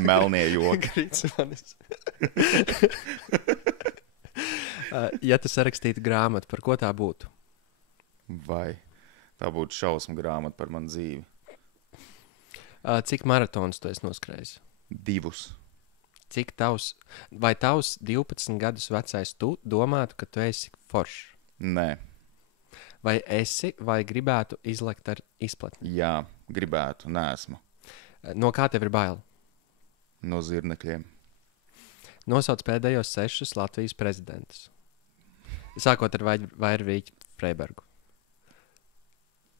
Melnie joki. Krīts manis. Ja tu sarakstītu grāmatu, par ko tā būtu? Vai tā būtu šausmu grāmata par manu dzīvi? Cik maratonus tu esi noskrējis? 2. Vai tavs 12 gadus vecais tu domātu, ka tu esi foršs? Nē. Vai esi vai gribētu izlekt ar izplatni? Jā, gribētu, nesmu. No kā tev ir bail? No zirnekļiem. Nosauc pēdējos 6 Latvijas prezidentus. Sākot ar Vairvīķu Freibergu.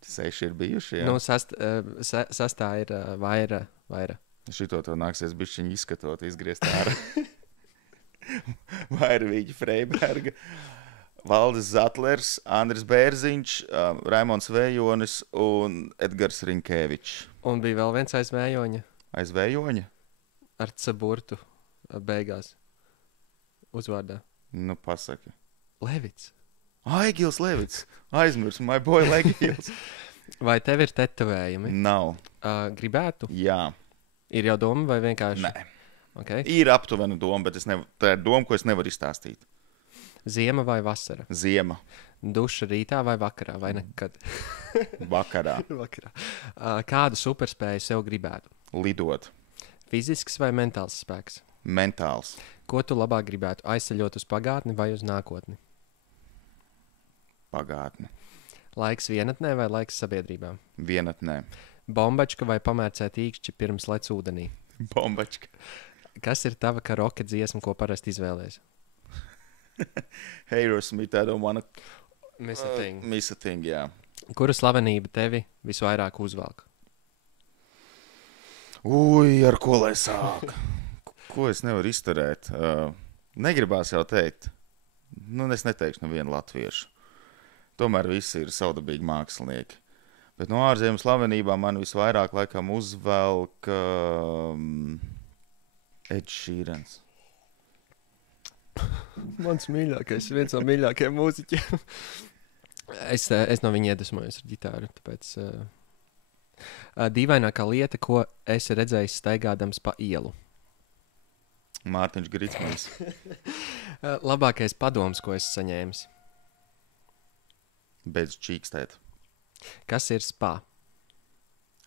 6 ir bijuši, jā. Nu, sastā ir Vaira. Šito to nāksies bišķiņi izskatot, izgriezt ārā. Vairvīķa Freiberga, Valdis Zatlers, Andris Bērziņš, Raimons Vējonis un Edgars Rinkēvičs. Un bija vēl viens aiz Vējoņa. Aiz Vējoņa? Ar Caburtu beigās. Uzvārdā. Nu, pasaki. Levits. Egils Levits. Aizmirs, my boy Egils. Vai tev ir tetovējumi? Nav. Gribētu? Jā. Ir jau doma vai vienkārši? Nē. Okay. Ir aptuvena doma, bet tā ir doma, ko es nevaru izstāstīt. Ziema vai vasara? Ziema. Duša rītā vai vakarā? Vai nekad? Vakarā. Vakarā. Kādu superspēju sev gribētu? Lidot. Fizisks vai mentāls spēks? Mentāls. Ko tu labāk gribētu? Aizceļot uz pagātni vai uz nākotni? Pagātni. Laiks vienatnē vai laiks sabiedrībā? Vienatnē. Bombačka vai pamērcēt īkšķi pirms lec ūdenī? Bombačka. Kas ir tava karaoke dziesma, ko parasti izvēlies? Aerosmith, I don't wanna Miss a thing. Miss a thing, jā. Kura slavenība tevi visvairāk uzvelk? Ar ko lai sāk? Ko es nevaru izturēt? Negribās jau teikt. Nu, es neteikšu nevienu latviešu. Tomēr visi ir savdabīgi mākslinieki. Bet no ārzemju slavenībām man visvairāk laikam uzvelk Ed Sheerans. Mans mīļākais, viens no mīļākajiem mūziķiem. Es no viņa iedvesmojos ar ģitāru, tāpēc dīvainākā lieta, ko esi redzējis staigādams pa ielu. Mārtiņš Gritsmans. Labākais padoms, ko esi saņēmis. Beidz čīkstēt. Kas ir spa?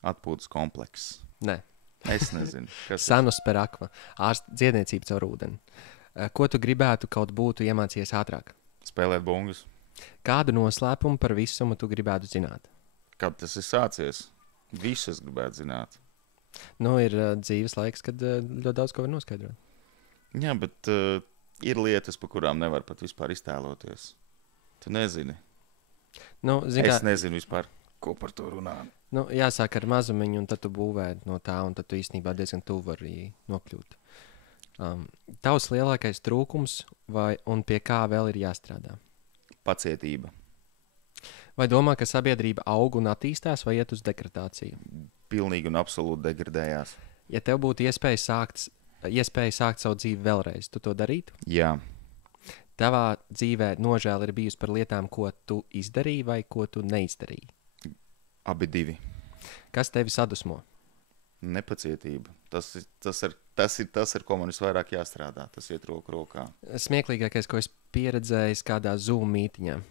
Atpūtas komplekss. Nē. Es nezinu. Sanus per akva. Dziedniecība caur ūdeni. Ko tu gribētu kaut būtu iemācījies ātrāk? Spēlēt bungas. Kādu noslēpumu par visumu tu gribētu zināt? Kad tas ir sācies? Visu es gribētu zināt. Nu, ir dzīves laiks, kad ļoti daudz ko var noskaidrot. Jā, bet ir lietas, par kurām nevar pat vispār iztēloties. Tu nezini. Nu, es nezinu vispār, ko par to runā. Nu, jāsāk ar mazumiņu, un tad tu būvē no tā, un tad tu īstenībā diezgan tuvu arī nokļūt. Tavs lielākais trūkums un pie kā vēl ir jāstrādā? Pacietība. Vai domā, ka sabiedrība aug un attīstās vai iet uz degradāciju? Pilnīgi un absolūti degradējās. Ja tev būtu iespēja sākt savu dzīvi vēlreiz, tu to darītu? Jā. Tavā dzīvē nožēla ir bijusi par lietām, ko tu izdarīji vai ko tu neizdarīji? Abi divi. Kas tevi sadusmo? Nepacietība. Tas ir tas, ar ko man visvairāk jāstrādā. Tas iet roku rokā. Smieklīgākais, ko es pieredzēju kādā Zoom mītiņā.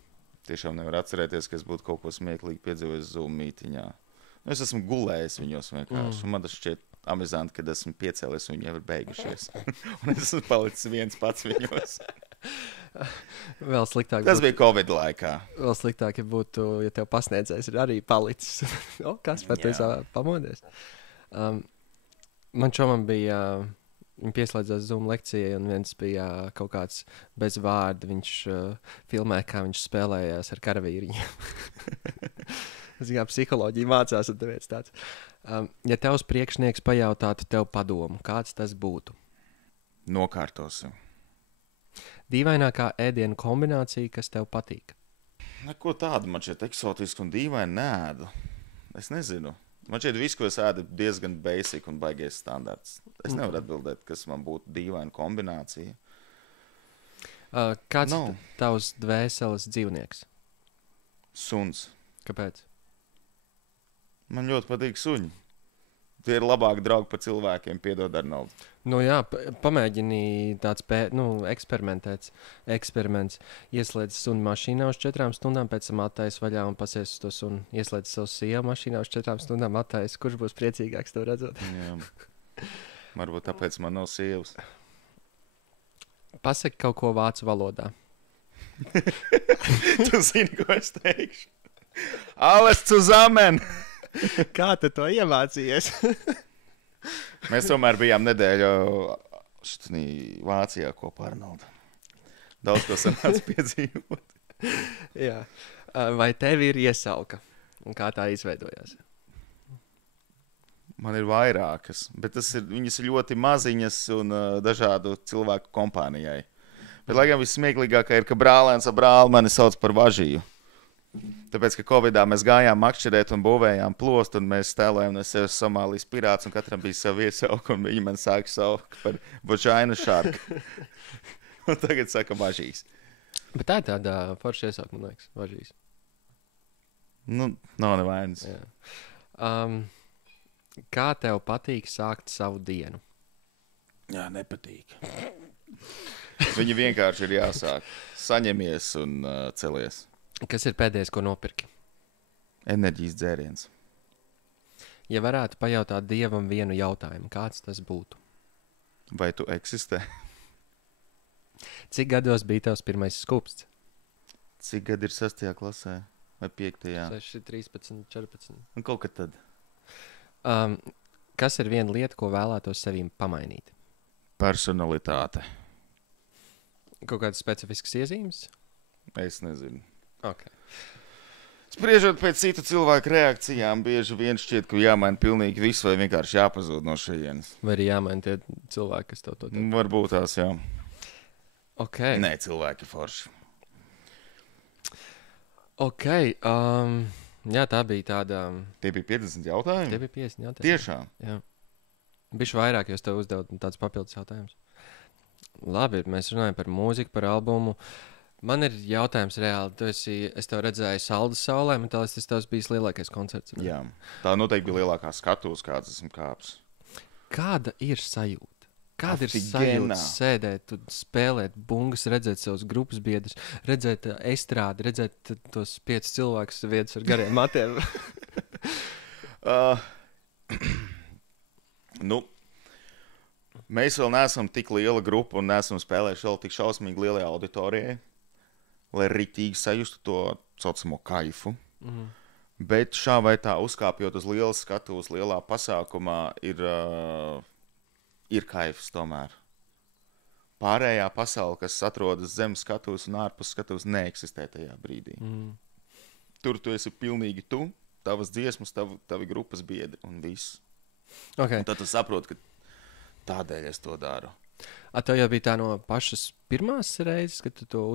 Tiešām nevar atcerēties, ka es būtu kaut ko smieklīgi piedzīvojis Zoom mītiņā. Nu, es esmu gulējis viņos vienkārši. Man tas šķiet amizanti, kad esmu piecēlies, un viņi jau ir beigušies. Un es esmu palicis viens pats viņos. Vēl sliktāk. Tas bija Covid laikā. Vēl sliktāk, ja būtu, ja tev pasniedzējs ir arī palicis. Kas par to pamodies? Man čomam bija... Viņi pieslēdzās Zoom lekcijai, un viens bija kaut kāds bez vārda. Viņš filmēja, kā viņš spēlējās ar karavīriņiem. Es kā psiholoģiju mācās, un tāpēc tāds. Ja tavs priekšnieks pajautātu tev padomu, kāds tas būtu? Nokārtosim. Dīvainākā ēdienu kombinācija, kas tev patīk? Neko tādu man šeit eksotiski un dīvaini nēdu. Es nezinu. Man šeit viss, ko es ēdu, ir diezgan basic un baigies standarts. Es nevaru atbildēt, kas man būtu dīvaina kombinācija. Kāds ir tavs dvēseles dzīvnieks? Suns. Kāpēc? Man ļoti patīk suņi. Tie ir labāki draugi par cilvēkiem, piedod Arnoldu. Nu jā, pamēģini tāds eksperiments. Ieslēdz sunu mašīnā uz 4 stundām, pēc tam attais vaļā un pasies uz to sunu. Ieslēdz savu sievu mašīnā uz 4 stundām, attais. Kurš būs priecīgāks to redzot? Jā. Varbūt tāpēc man nav sievas. Pasaki kaut ko vācu valodā. Tu zini, ko es teikšu? Alles zusammen! Kā tu to iemācījies? Mēs tomēr bijām nedēļu Vācijā kopā ar Arnoldu. Daudz ko sanāca piedzīvot. Jā. Vai tev ir iesauka? Un kā tā izveidojās? Man ir vairākas, bet viņas ir ļoti maziņas un dažādu cilvēku kompānijai. Bet, lai gan vissmieklīgākā ir, ka brālēns ar brāli mani sauc par važiju. Tāpēc, ka Covidā mēs gājām makšķerēt un būvējām plostu, un mēs tēlojām no sevis Somālijas pirāts, un katram bija savu iesauku, un viņi man sāka saukt par važaina šarku. Un tagad saka važīs. Bet tā ir tāda forša iesauka, man liekas, važīs. Nu, nav nevainas. Kā tev patīk sākt savu dienu? Jā, nepatīk. Viņi vienkārši ir jāsāk. Saņemies un celies. Kas ir pēdējais, ko nopirki? Enerģijas dzēriens. Ja varētu pajautāt Dievam vienu jautājumu, kāds tas būtu? Vai tu eksistē? Cik gados bija tavs pirmais skūpsts? Cik gadi ir 6. klasē vai 5. 6, 13, 14. Un kaut kad tad? Kas ir viena lieta, ko vēlētos sevīm pamainīt? Personalitāte. Kaut kādas specifiskas iezīmes? Es nezinu. Okay. Spriežot pēc citu cilvēku reakcijām, bieži vien šķiet, ka jāmaina pilnīgi viss vai vienkārši jāpazūd no šejienes. Vai arī jāmaina tie cilvēki, kas tev to teikt? Varbūt tās, jā. Okay. Nē, cilvēki forši. Ok. Jā, tā bija tāda... Tie bija 50 jautājumi? Tie bija 50 jautājumi. Tiešām? Jā. Bišķi vairāk, jo es tev uzdevu tāds papildus jautājums. Labi, mēs runājam par mūziku, par albumu. Man ir jautājums reāli. Es tev redzēju Saldas saulē, man tas tavs bijis lielākais koncerts. Ne? Jā. Tā noteikti bija lielākā skatuves, kāds esmu kāps. Kāda ir sajūta? Kāda ir sajūta sēdēt, spēlēt bungas, redzēt savus grupas biedrus, redzēt estrādi, redzēt tos 5 cilvēkus vietas ar gariem matiem? Mēs vēl neesam tik liela grupa un neesam spēlējuši vēl tik šausmīgi lielajā auditorijai, lai rītīgi sajustu to saucamo kaifu. Mhm. Bet šā vai tā uzkāpjot uz lielas skatuves, lielā pasākumā ir kaifs tomēr. Pārējā pasaule, kas atrodas zem skatuves un ārpus skatuves, neeksistē tajā brīdī. Mhm. Tur tu esi pilnīgi tu, tavas dziesmas, tavi grupas biedri un viss. Okay. Un tad tu saproti, ka tādēļ es to daru. Tev jau bija tā no pašas pirmās reizes, kad tu to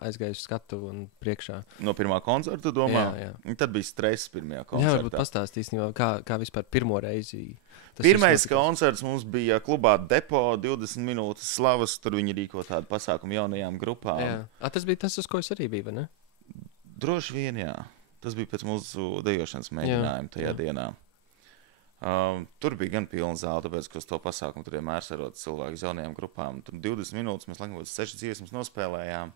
aizgāji uz skatu un priekšā. No pirmā koncerta, domā? Jā. Tad bija stress pirmajā koncertā. Jā, varbūt pastāstīs, kā vispār pirmo reizi. Pirmais koncerts mums bija klubā Depo, 20 minūtes slavas, tur viņi rīko tādu pasākumu jaunajām grupām. Jā. Tas bija tas, uz ko es arī biju, vai ne? Droši vien, jā. Tas bija pēc mūsu dejošanas mēģinājuma tajā dienā. Tur bija gan pilna zāle, tāpēc, ka uz to pasākumu tur vienmēr sarodas cilvēki uz jaunajām grupām. Tur 20 minūtes mēs laikam 6 dziesmas nospēlējām.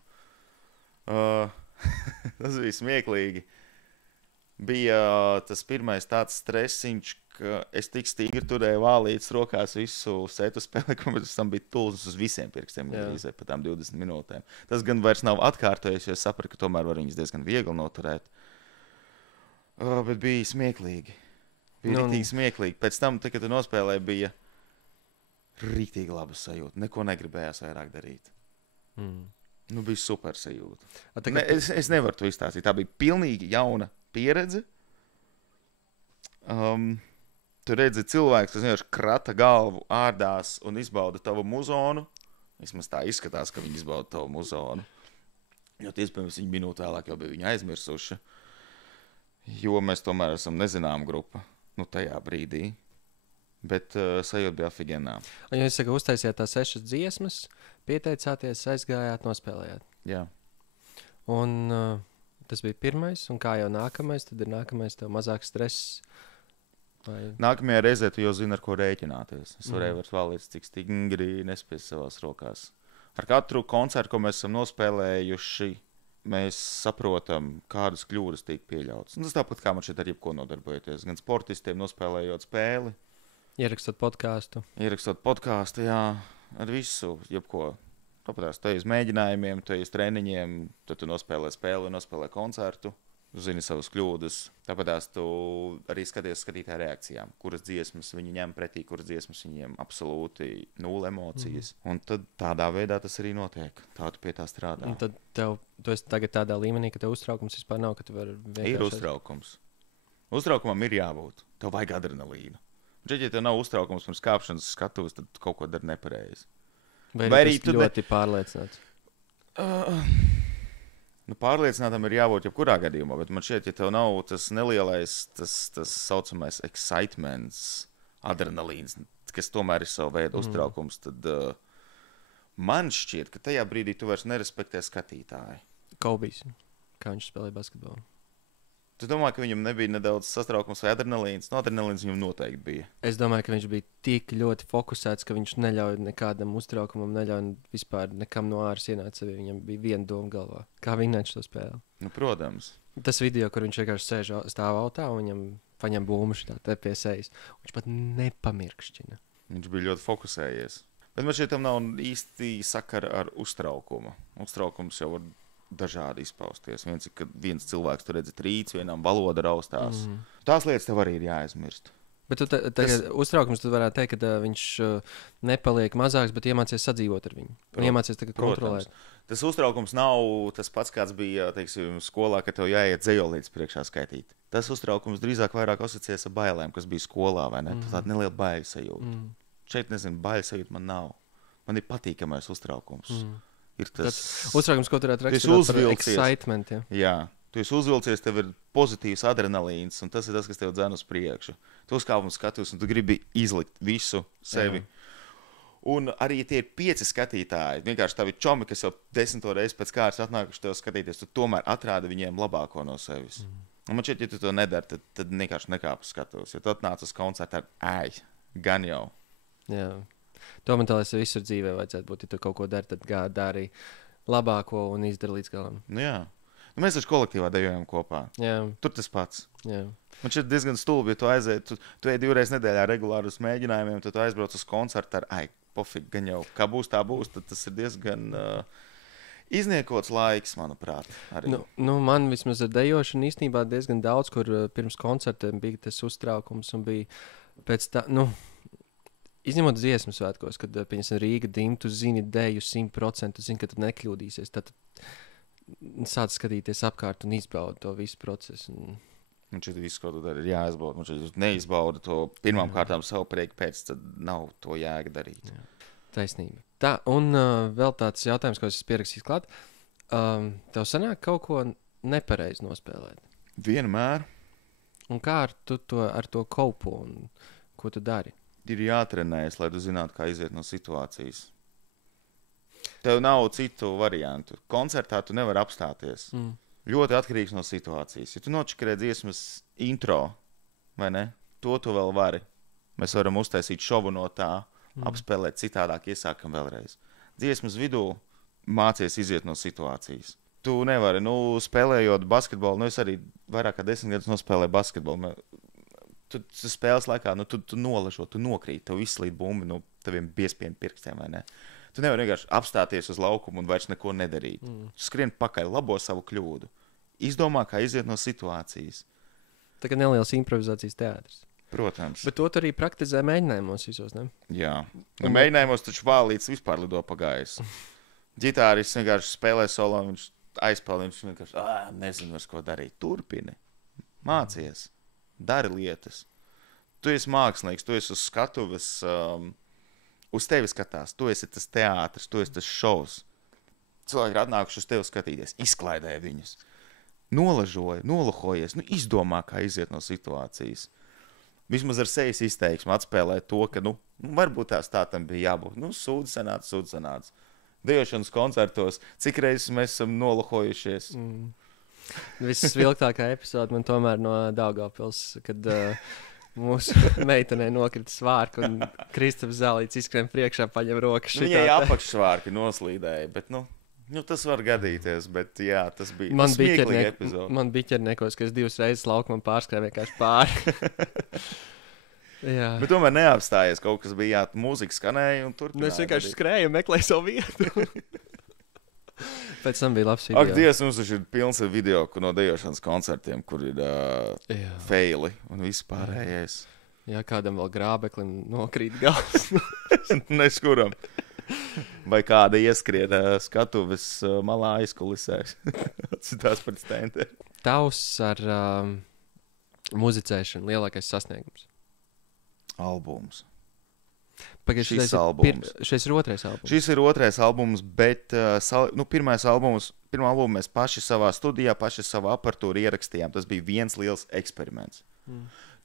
Tas bija smieklīgi. bija tas pirmais tāds stresiņš, ka es tik stingri turēju vālītes rokās visu setu spēli, ka man tam bija tūlis uz visiem pirkstiem, gandrīz pa tām 20 minūtēm. Tas gan vairs nav atkārtojies, jo es sapratu, ka tomēr var viņas diezgan viegli noturēt. Bet bija smieklīgi. Bija rītīgi smieklīgi. Pēc tam, kad tu nospēlēji, bija rītīgi laba sajūta. Neko negribējās vairāk darīt. Bija super sajūta. Es nevaru to izstāstīt. Tā bija pilnīgi jauna pieredze. Tu redzi cilvēks, kas vienkārši krata galvu, ārdās un izbauda tavu muzonu. Vismaz tā izskatās, ka viņi izbauda tavu muzonu. Jo iespējams viņi minūti vēlāk jau bija viņu aizmirsuši. Jo mēs tomēr esam nezināma grupa. Tajā brīdī. Bet sajūta bija afigēnā. Un jūs sakat, uztaisījāt tās 6 dziesmas, pieteicāties, aizgājāt, nospēlējāt. Jā. Un tas bija pirmais, un kā jau nākamais, tad ir nākamais tev mazāk stress. Vai... Nākamajā reizē tu jau zini, ar ko rēķināties. Es varēju vairs vālīties, cik stingri nespēs savās rokās. Ar katru koncertu, ko mēs esam nospēlējuši, mēs saprotam, kādas kļūdas tiek pieļautas. Tas tāpat kā man šeit ar jebko nodarbojoties. Gan sportistiem nospēlējot spēli. Ierakstot podkāstu, jā, ar visu, jebko. Tāpēc tu ej uz mēģinājumiem, tu ej uz treniņiem, tad tu nospēlē spēli un nospēlē koncertu. Tu zini savas kļūdas. Tāpēc tu arī skaties skatītāju reakcijām, kuras dziesmas viņi ņem pretī, kuras dziesmas viņiem absolūti nulle emocijas. Un tad tādā veidā tas arī notiek. Tā tu pie tā strādā. Un tad tu esi tagad tādā līmenī, ka tev uztraukums vispār nav, ka tu vari vienkārši... Ir uztraukums. Uztraukumam ir jābūt. Tev vajag adrenalīnu. Ja tev nav uztraukums pirms kāpšanas skatuves, tad kaut ko dari nepareizi. Vai arī tu ļoti pārliecināts? Pārliecinātam ir jābūt jebkurā gadījumā, bet man šķiet, ja tev nav tas nelielais, tas saucamais excitements, adrenalīns, kas tomēr ir savu veidu uztraukums, tad man šķiet, ka tajā brīdī tu vairs nerespektē skatītāju. Kaubijs, kā viņš spēlēja basketbolu. Tu domā, ka viņam nebija nedaudz satraukums vai adrenalīns? No adrenalīns viņam noteikti bija. Es domāju, ka viņš bija tik ļoti fokusēts, ka viņš neļauj nekādam uztraukumam, neļauj vispār nekam no āras ienākt sevi. Viņam bija viena doma galvā. Kā vinēt šo spēli? Protams. Tas video, kur viņš vienkārši sēž stāv autā un viņam paņem būmuši tā te pie sejas. Viņš pat nepamirkšķina. Viņš bija ļoti fokusējies. Bet man šeit tam nav īsti sakara ar uztraukumu. Uztraukums jau var dažādi izpausties. Viens ir, kad viens cilvēks tur redz trīc, vienam valoda raustās. Tās lietas tev arī ir jāaizmirst. Bet tu tagad uztraukums tu varētu teikt, ka viņš nepaliek mazāks, bet iemācies sadzīvot ar viņu. Un iemācies tagad kontrolēt. Tas uztraukums nav tas pats, kāds bija, teiksim, skolā, kad tev jāiet dzejolītes priekšā skaitīt. Tas uztraukums drīzāk vairāk asociēs ar bailēm, kas bija skolā, vai ne? Tāda neliela baiļu sajūta. Šeit, nezinu, baiļu sajūta man nav. Man ir patīkamais uztraukums. Ir tas uztraukums, ko tu varētu raksturot par excitement. Jā, tu esi uzvilcies, tev ir pozitīvs adrenalīns, un tas ir tas, kas tev dzen uz priekšu. Tu uzkāp un skaties, un tu gribi izlikt visu sevi. Un arī, ja tie ir 5 skatītāji, vienkārši tavi čomi, kas jau 10. reizi pēc kārtas atnākuši tev skatīties, tu tomēr atrādi viņiem labāko no sevis. Un man šķiet, ja tu to nedari, tad vienkārši nekāp uz skatuves. Ja tu atnāc uz koncertu ar gan jau. Jā. To man tālāk visur dzīvē vajadzētu būt. Ja tu kaut ko dari, tad dari labāko un izdari līdz galam. Jā. Mēs taču kolektīvā dejojam kopā. Jā. Tur tas pats. Jā. Man šķiet diezgan stulbi, ja tu aiziet, tu ej 2 reizes nedēļā regulāri uz mēģinājumiem, tad tu aizbrauc uz koncertu ar, pofīgi, gan jau, kā būs, tā būs, tad tas ir diezgan izniekots laiks, manuprāt. Arī. Man vismaz ar dejošanu īstenībā diezgan daudz, kur pirms koncertiem bija tas uztraukums un bija pēc tā, izņemot dziesmu svētkos, kad, piemēram, Rīga dimtu zini deju 100%, zini, ka tu nekļūdīsies, tad sāc skatīties apkārt un izbaudi to visu procesu. Un šeit viss, ko tu dari, ir jāizbauda. Un šeit neizbauda to pirmām kārtām savu prieku pēc, tad nav to jēga darīt. Jā. Taisnība. Tā, un vēl tāds jautājums, ko es pierakstīju klāt. Tev sanāk kaut ko nepareizi nospēlēt? Vienmēr. Un kā ar to kopu un ko tu dari? Ir jātrenējas, lai tu zinātu, kā iziet no situācijas. Tev nav citu variantu. Koncertā tu nevari apstāties. Ļoti atkarīgs no situācijas. Ja tu nočakarē dziesmas intro, vai ne? To tu vēl vari. Mēs varam uztaisīt šovu no tā, apspēlēt citādāk, iesākam vēlreiz. Dziesmas vidū mācies iziet no situācijas. tu nevari, spēlējot basketbolu, es arī vairāk kā 10 gadus nospēlēju basketbolu. Tu spēles laikā, tu nolažo, tu nokrīt, tev izslīd bumbi no taviem biezpiem pirkstiem, vai ne? Tu nevari vienkārši apstāties uz laukumu un vairs neko nedarīt. Tu skrien pakaļ, labo savu kļūdu. Izdomā, kā iziet no situācijas. Tā kā neliels improvizācijas teātris. Protams. Bet to tu arī praktizē mēģinājumos visos, ne? Jā. Mēģinājumos taču vālīts vispār lido pa gaisu. Ģitārists vienkārši spēlē solo, viņš aizpeld, viņš vienkārši nezinu vairs, ko darīt. Turpini. Mācies. Dari lietas. Tu esi mākslinieks, tu esi uz skatuves, uz tevi skatās, tu esi tas teātris, tu esi tas šovs. Cilvēki ir atnākuši uz tevi skatīties, izklaidē viņus. Nolahojies, izdomā, kā iziet no situācijas. Vismaz ar sejas izteiksmu atspēlē to, ka, varbūt tā tam bija jābūt. Sūdz sanāc. Dejošanas koncertos, cik reizes mēs esam nolahojušies. Visvilktākā epizode man tomēr no Daugavpils, kad mūsu meitenei nokrita svārka un Kristaps Zālīts izskrien priekšā, paņem rokas. Viņai apakšsvārki noslīdēja, bet, tas var gadīties, bet jā, tas bija smieklīga epizode. Man biķerniekos, ka es 2 reizes laukumā pārskrēju vienkārši pāri. Jā. Bet tomēr neapstājies, kaut kas bija mūzika skanēja un turpināja. Es vienkārši skrēju un meklēju savu vietu. Pēc tam bija labs video. Ak, Dievs, mums ir pilns ar video no dejošanas koncertiem, kur ir faili un viss pārējais. Jā, kādam vēl grābeklim nokrīt gals. Neskuram. Vai kāda ieskrien skatuves malā aizkulisēs. Atcitās par stentē. Tavs ar muzicēšanu lielākais sasniegums? Albums. Šis ir otrais albums. Šis ir otrais albums, bet pirmā albumu mēs paši savā studijā, paši savu aparatūru ierakstījām. Tas bija viens liels eksperiments.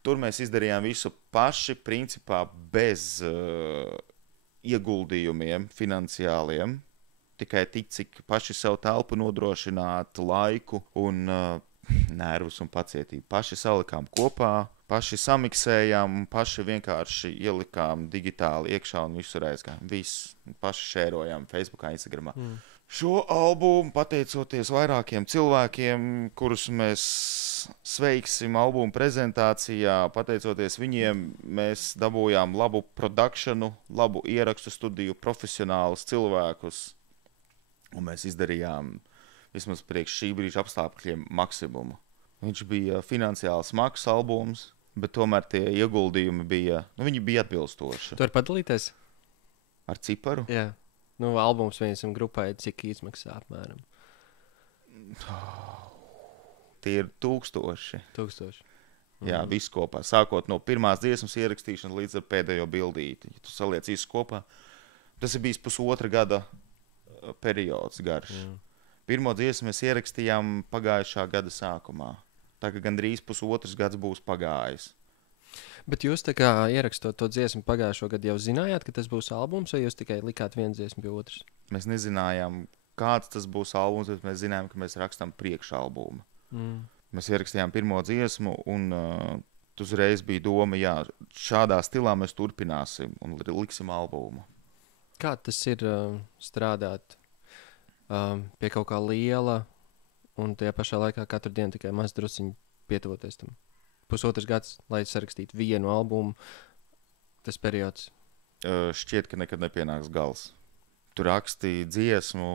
Tur mēs izdarījām visu paši, principā bez ieguldījumiem finansiāliem. Tikai tik, cik paši savu telpu nodrošināt, laiku un nervus un pacietību. Paši salikām kopā, paši samiksējām, paši vienkārši ielikām digitāli iekšā un visur aizgājām. Viss paši šērojām Facebookā, Instagramā. Šo albumu, pateicoties vairākiem cilvēkiem, kurus mēs sveiksim albuma prezentācijā, pateicoties viņiem, mēs dabūjām labu produkšanu, labu ierakstu studiju, profesionālus cilvēkus, un mēs izdarījām vismaz priekš šī brīža apstākļiem maksimumu. Viņš bija finansiāli smags albums, bet tomēr tie ieguldījumi bija, viņi bija atbilstoši. Tu vari padalīties? Ar ciparu? Jā. Albums vienam grupai, cik izmaksā apmēram? Tie ir 1000. 1000. Jā, viss kopā. Sākot no pirmās dziesmas ierakstīšanas līdz ar pēdējo bildīti. Ja tu saliec visu kopā, tas ir bijis 1,5 gada periods garš. Pirmo dziesmu mēs ierakstījām pagājušā gada sākumā. Tā kā gandrīz 1,5 gads būs pagājis. Bet jūs tā kā ierakstot to dziesmu pagājušo gadu jau zinājāt, ka tas būs albums, vai jūs tikai likāt vienu dziesmu pie otras? Mēs nezinājām, kāds tas būs albums, bet mēs zinājām, ka mēs rakstām priekšalbumu. Mēs ierakstījām pirmo dziesmu, un uzreiz bija doma, jā, šādā stilā mēs turpināsim un liksim albumu. Kā tas ir strādāt pie kaut kā liela un tajā pašā laikā katru dienu tikai maz drusiņi pietuvoties tam? 1,5 gads, lai sarakstītu vienu albumu, tas periods? Šķiet, ka nekad nepienāks gals. Tu rakstīji dziesmu.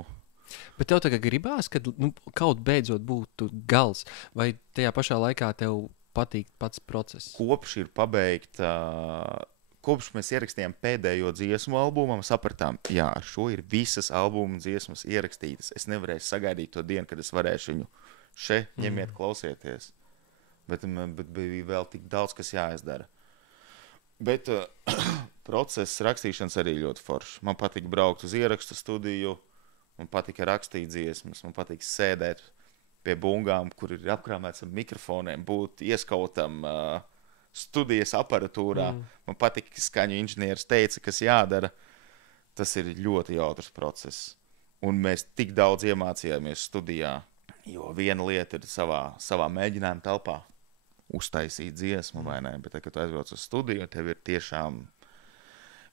Bet tev tagad gribās, kad kaut beidzot būtu gals, vai tajā pašā laikā tev patīk pats process? Kopš ir pabeigta, kopš mēs ierakstījām pēdējo dziesmu albumam, sapratām, jā, ar šo ir visas albuma dziesmas ierakstītas. Es nevarēju sagaidīt to dienu, kad es varēšu viņu ņemiet, klausieties. Bet bija vēl tik daudz, kas jāizdara. Bet process rakstīšanas arī ļoti foršs. Man patīk braukt uz ierakstu studiju, man patīk rakstīt dziesmas, man patīk sēdēt pie bungām, kur ir apkrāmēts ar mikrofoniem, būt ieskautam studijas aparatūrā. Man patīk, ka skaņu inženieris teica, kas jādara. Tas ir ļoti jautrs process. Un mēs tik daudz iemācījāmies studijā, jo viena lieta ir savā mēģinājuma telpā uztaisīt dziesmu, vai ne? Bet, kad tu aizbrauc uz studiju, tev ir tiešām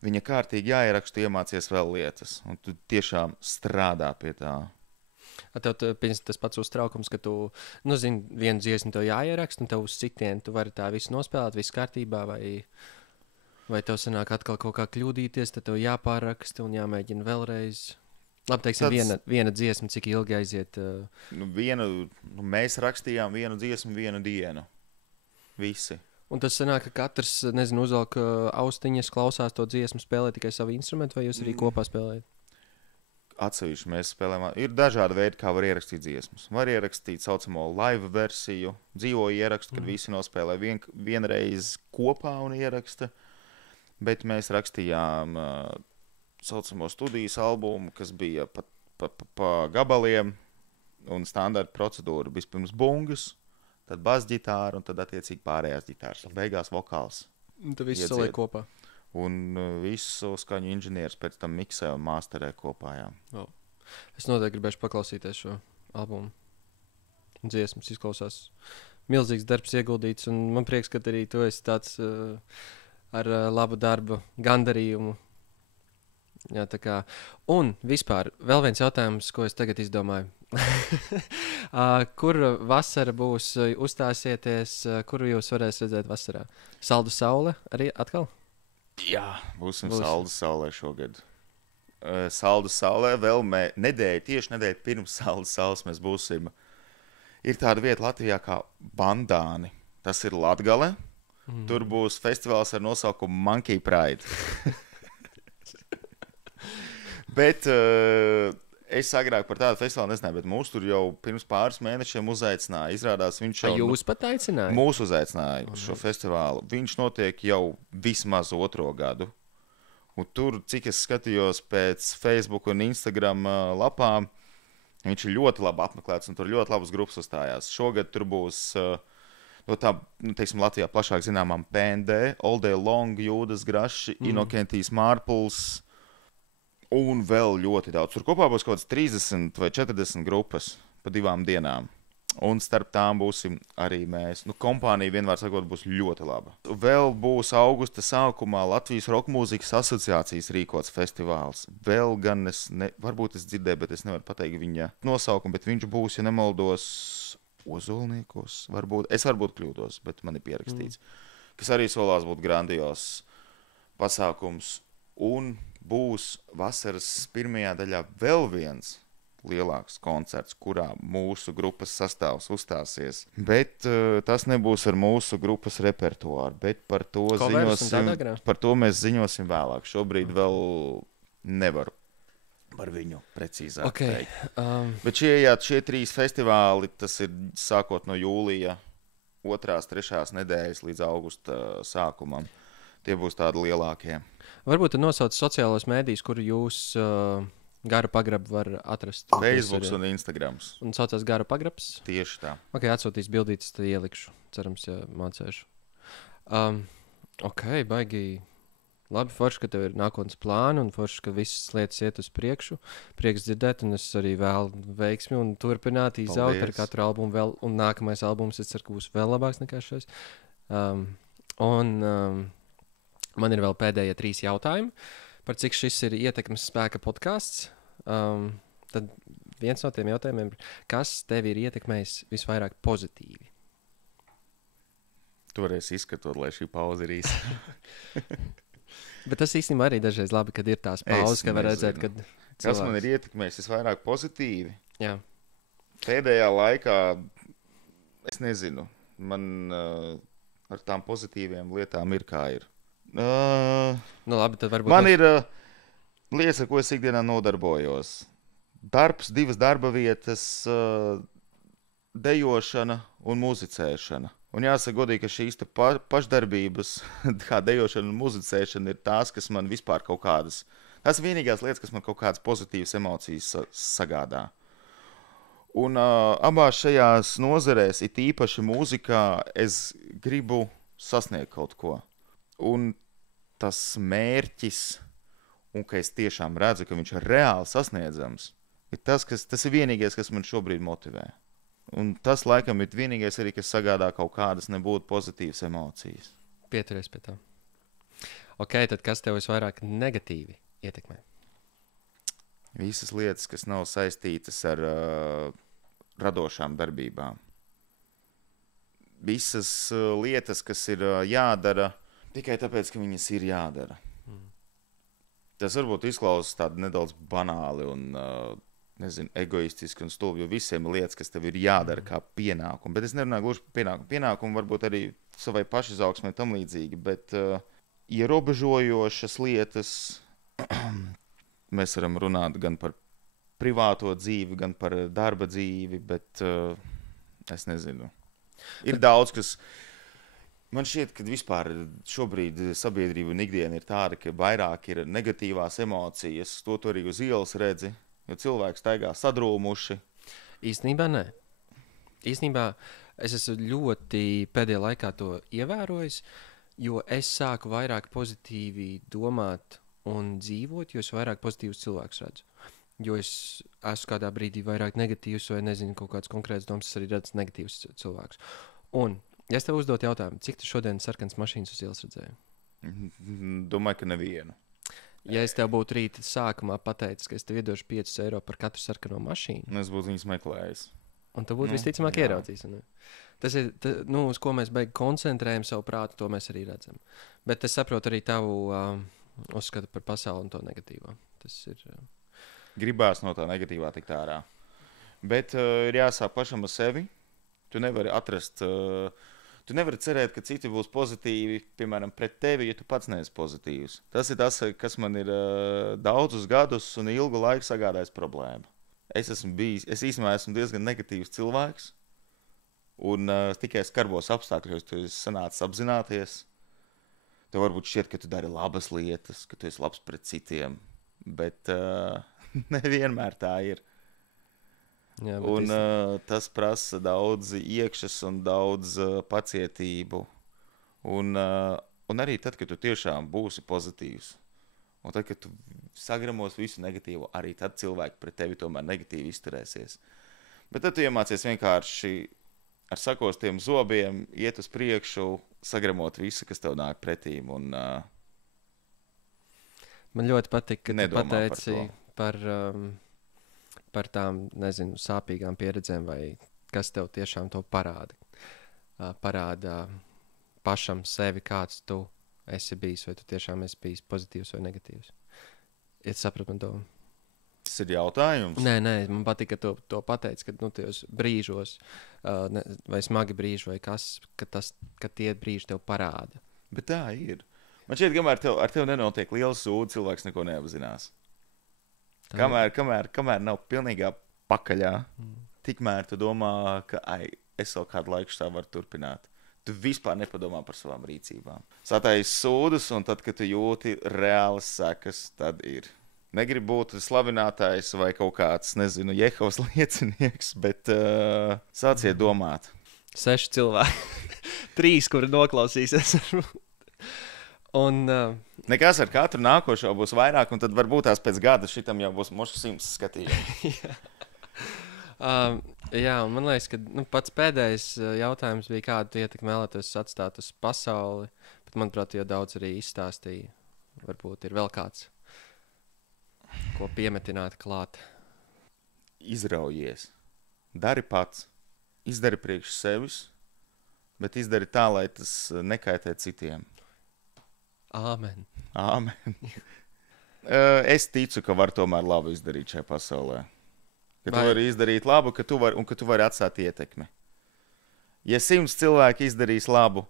viņa kārtīgi jāieraksta, iemācies vēl lietas, un tu tiešām strādā pie tā. Tev tas pats uztraukums, ka tu, nu, zini, vienu dziesmu tev jāieraksta, un tev uz citiem tu vari tā visu nospēlēt, viss kārtībā, vai tev sanāk atkal kaut kā kļūdīties, tad tev jāpāraksta un jāmēģina vēlreiz. Labi, teiksim, viena dziesma, cik ilgi aiziet? Mēs rakstījām vienu dziesmu, vienu dienu. Visi. Un tas sanāk, ka katrs, nezinu, uzvelk austiņas, klausās to dziesmu, spēlē tikai savu instrumentu, vai jūs arī kopā spēlējat? Atsevišķi mēs spēlējam. Ir dažādi veidi, kā var ierakstīt dziesmas. Var ierakstīt saucamo live versiju, dzīvo ierakstu, kad visi nospēlē vienreiz kopā un ieraksta. Bet mēs rakstījām saucamo studijas albumu, kas bija pa gabaliem un standarta procedūra. Vispirms bungas, tad basģitāra un tad attiecīgi pārējās ģitāras. Beigās vokāls. Tu visu saliek kopā. Un visu skaņu inženieris pēc tam miksē un masterē kopā. Jā. Oh. Es noteikti gribēšu paklausīties šo albumu. Dziesmas izklausās milzīgs darbs ieguldīts, un man prieks, ka arī tu esi tāds ar labu darbu gandarījumu. Jā, tā kā. Un vispār vēl viens jautājums, ko es tagad izdomāju. Kur vasara būs, uzstāsieties, kuru jūs varēs redzēt vasarā? Saldu saule arī atkal? Jā, būsim Saldu saulē šogad. Saldu saulē vēl tieši nedēļa pirms Saldu saules mēs būsim. Ir tāda vieta Latvijā kā Bandāni. Tas ir Latgale. Tur būs festivāls ar nosaukumu Monkey Pride. Bet es agrāk par tādu festivālu nezināju, bet mūs tur jau pirms pāris mēnešiem uzaicināja. Izrādās, viņš jau jūs pat aicinājāt? Mūs uzaicināja uz šo festivālu. Viņš notiek jau vismaz 2. gadu. Un tur, cik es skatījos pēc Facebook un Instagram lapām, viņš ir ļoti labi apmeklēts un tur ļoti labas grupas uzstājās. Šogad tur būs no tā, teiksim, Latvijā plašāk zināmām PND, All Day Long, Jūdas Graši, Inokentijas Mārpuls. Un vēl ļoti daudz. Tur kopā būs kaut kāds 30 vai 40 grupas pa 2 dienām. Un starp tām būsim arī mēs. Kompānija, vienmēr sakot, būs ļoti laba. Vēl būs augusta sākumā Latvijas Rokmūzikas asociācijas rīkots festivāls. Vēl gan varbūt es dzirdēju, bet es nevaru pateikt viņa nosaukumu, bet viņš būs, ja nemaldos, Ozolniekos. Es varbūt kļūdos, bet man ir pierakstīts. Kas arī solās būt grandios pasākums. Un būs vasaras pirmajā daļā vēl viens lielāks koncerts, kurā mūsu grupas sastāvs uzstāsies. Bet tas nebūs ar mūsu grupas repertuāru, bet par to mēs ziņosim vēlāk. Šobrīd vēl nevaru par viņu precīzāk teikt. Bet šie 3 festivāli, tas ir sākot no jūlija 2., 3. nedēļas līdz augusta sākumam. Tie būs tādi lielākie. Varbūt tu nosauc sociālos mēdījus, kur jūs Garu pagrabu var atrast. Facebook un Instagrams. Un saucās Garu pagrabs? Tieši tā. Ok, atsūtīs bildītes, tad ielikšu. Cerams, ja mācēšu. Ok, baigi labi, forši, ka tev ir nākotnes plāni un forši, ka visas lietas iet uz priekšu. Prieks dzirdēt, un es arī vēlu veiksmi un turpināt izaugt ar katru albumu vēl. Un nākamais albums, es ceru, ka būs vēl labāks nekā šais. Man ir vēl pēdējie 3 jautājumi. Par cik šis ir ietekmes spēka podcasts. Tad viens no tiem jautājumiem ir, kas tevi ir ietekmējis visvairāk pozitīvi? Tu varēsi izskatot, lai šī pauze ir īsa. Bet tas īstenībā arī dažreiz labi, kad ir tās pauzes, ka var redzēt, kad cilvēks... Kas man ir ietekmējis visvairāk pozitīvi? Jā. Pēdējā laikā, es nezinu, man ar tām pozitīviem lietām ir kā ir. Labi, tad varbūt... Man ir lietas, ar ko es ikdienā nodarbojos. Darbs, 2 darba vietas, dejošana un muzicēšana. Un jāsaka godīgi, ka šīs pašdarbības, kā dejošana un muzicēšana, ir tās, kas man vispār kaut kādas... Tās ir vienīgās lietas, kas man kaut kādas pozitīvas emocijas sagādā. Un abās šajās nozarēs, it īpaši mūzikā, es gribu sasniegt kaut ko. Un tas mērķis, un ka es tiešām redzu, ka viņš ir reāli sasniedzams, ir tas ir vienīgais, kas man šobrīd motivē. Un tas, laikam, ir vienīgais arī, kas sagādā kaut kādas nebūtu pozitīvas emocijas. Pieturies pie tā. Ok, tad kas tev visvairāk negatīvi ietekmē? Visas lietas, kas nav saistītas ar radošām darbībām. Visas lietas, kas ir jādara tikai tāpēc, ka viņas ir jādara. Tas varbūt izklausās tādi nedaudz banāli un egoistiski un stulbi, jo visiem ir lietas, kas tev ir jādara kā pienākumi. Bet es nerunāju gluži par pienākumu. Pienākumi varbūt arī savai pašizaugsmai tam līdzīgi, bet ierobežojošas lietas mēs varam runāt gan par privāto dzīvi, gan par darba dzīvi, bet es nezinu. Ir daudz, kas... Man šķiet, ka vispār šobrīd sabiedrība un ikdiena ir tāda, ka vairāk ir negatīvās emocijas, to arī uz ielas redzi, jo cilvēki staigā sadrūmuši. Īstenībā nē. Īstenībā es esmu ļoti pēdējā laikā to ievērojis, jo es sāku vairāk pozitīvi domāt un dzīvot, jo es vairāk pozitīvus cilvēkus redzu. Jo es esmu kādā brīdī vairāk negatīvs vai nezinu kaut kāds konkrēts domas, es arī redzu negatīvus cilvēkus. Un ja es tev uzdotu jautājumu, cik tu šodien sarkanas mašīnas uz ielas redzēji? Domāju, ka nevienu. Ja es tev būtu rīta sākumā pateicis, ka es tev iedošu 5 eiro par katru sarkano mašīnu, Es būtu viņus meklējis. un tu būtu visticamāk ieraudzījis. Tas ir, uz ko mēs beig koncentrējam savu prātu, to mēs arī redzam. Bet es saprotu arī tavu uzskatu par pasauli un to negatīvo. Tas ir... Gribās no tā negatīvā tikt ārā. Bet ir jāsāk pašam ar sevi. Tu nevari atrast... Tu nevari cerēt, ka citi būs pozitīvi, piemēram, pret tevi, ja tu pats neesi pozitīvs. Tas ir tas, kas man ir daudzus gadus un ilgu laiku sagādājis problēmu. Es īstenībā esmu diezgan negatīvs cilvēks, un tikai skarbos apstākļos tu esi sanācis apzināties. Tev varbūt šķiet, ka tu dari labas lietas, ka tu esi labs pret citiem, bet nevienmēr tā ir. Jā, Un tas prasa daudz iekšas un daudz pacietību. Un arī tad, kad tu tiešām būsi pozitīvs, un tad, kad tu sagramos visu negatīvo, arī tad cilvēki pret tevi tomēr negatīvi izturēsies. Bet tad tu iemācies vienkārši ar sakostiem zobiem iet uz priekšu, sagramot visu, kas tev nāk pretīm. Un, man ļoti patīk, ka tu nedomā pateici par par tām, nezinu, sāpīgām pieredzēm, vai kas tev tiešām to parāda. Parāda pašam sevi, kāds tu esi bijis, vai tu tiešām esi bijis pozitīvs vai negatīvs. Ja tu saprati man domu? tas ir jautājums. Nē, man patīk, ka to pateici, ka tajos brīžos, vai smagi brīži, vai kas, ka tie brīži tev parāda. Bet tā ir. Man šķiet, kamēr ar tevi nenotiek liela sūda, cilvēks neko neapzinās. Kamēr nav pilnīgā pakaļā, tikmēr tu domā, ka es vēl kādu laiku tā varu turpināt. Tu vispār nepadomā par savām rīcībām. Satais sūdus, un tad, kad tu jūti reālas sekas, tad ir. Negribu būt slavinātājs vai kaut kāds, nezinu, Jehovas liecinieks, bet sāciet domāt. 6 cilvēki. 3, kuri noklausīsies. Un... Nekas ar katru nākošo būs vairāk, un tad varbūt tās pēc gada šitam jau būs moši 100 skatījumi. Jā, un man liekas, ka pats pēdējais jautājums bija, kādu ietekmi vēlētos atstāt uz pasauli, bet manuprāt, jau daudz arī izstāstīja. Varbūt ir vēl kāds, ko piemetināt klāt. Izraujies. Dari pats. Izdari priekš sevis, bet izdari tā, lai tas nekaitē citiem. Āmen. Āmen. Es ticu, ka var tomēr labu izdarīt šajā pasaulē. Ka tu vari izdarīt labu, ka tu vari atstāt ietekmi. Ja 100 cilvēki izdarīs labu,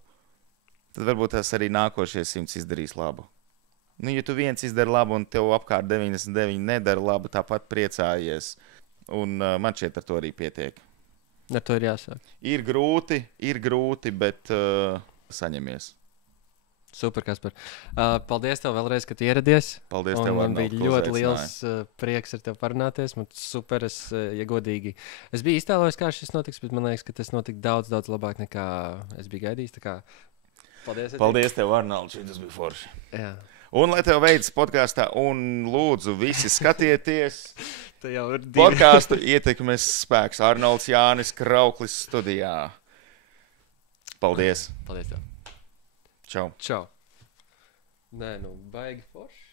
tad varbūt tas arī nākošie 100 izdarīs labu. Ja tu viens izdari labu un tev apkārt 99 nedara labu, tāpat priecājies. Un man šķiet ar to arī pietiek. Ar to ir jāsāk. Ir grūti, bet saņemies. Super, Kaspar. Paldies tev vēlreiz, ka tu ieradies. Paldies tev, man bija ļoti liels prieks ar tevi parunāties. Man super, ja godīgi. Es biju iztēlojies, kā šis notiks, bet man liekas, ka tas notika daudz, daudz labāk nekā es biju gaidījis. Tā kā paldies tev, Arnolds, tas bija forši. Jā. Un lai tev veicas podkāstā, un lūdzu, visi skatieties podkāstu podkāstu Ietekmes spēks. Arnolds Jānis Krauklis studijā. Paldies. Paldies tev. Čau. Čau. Nē, baigi forši.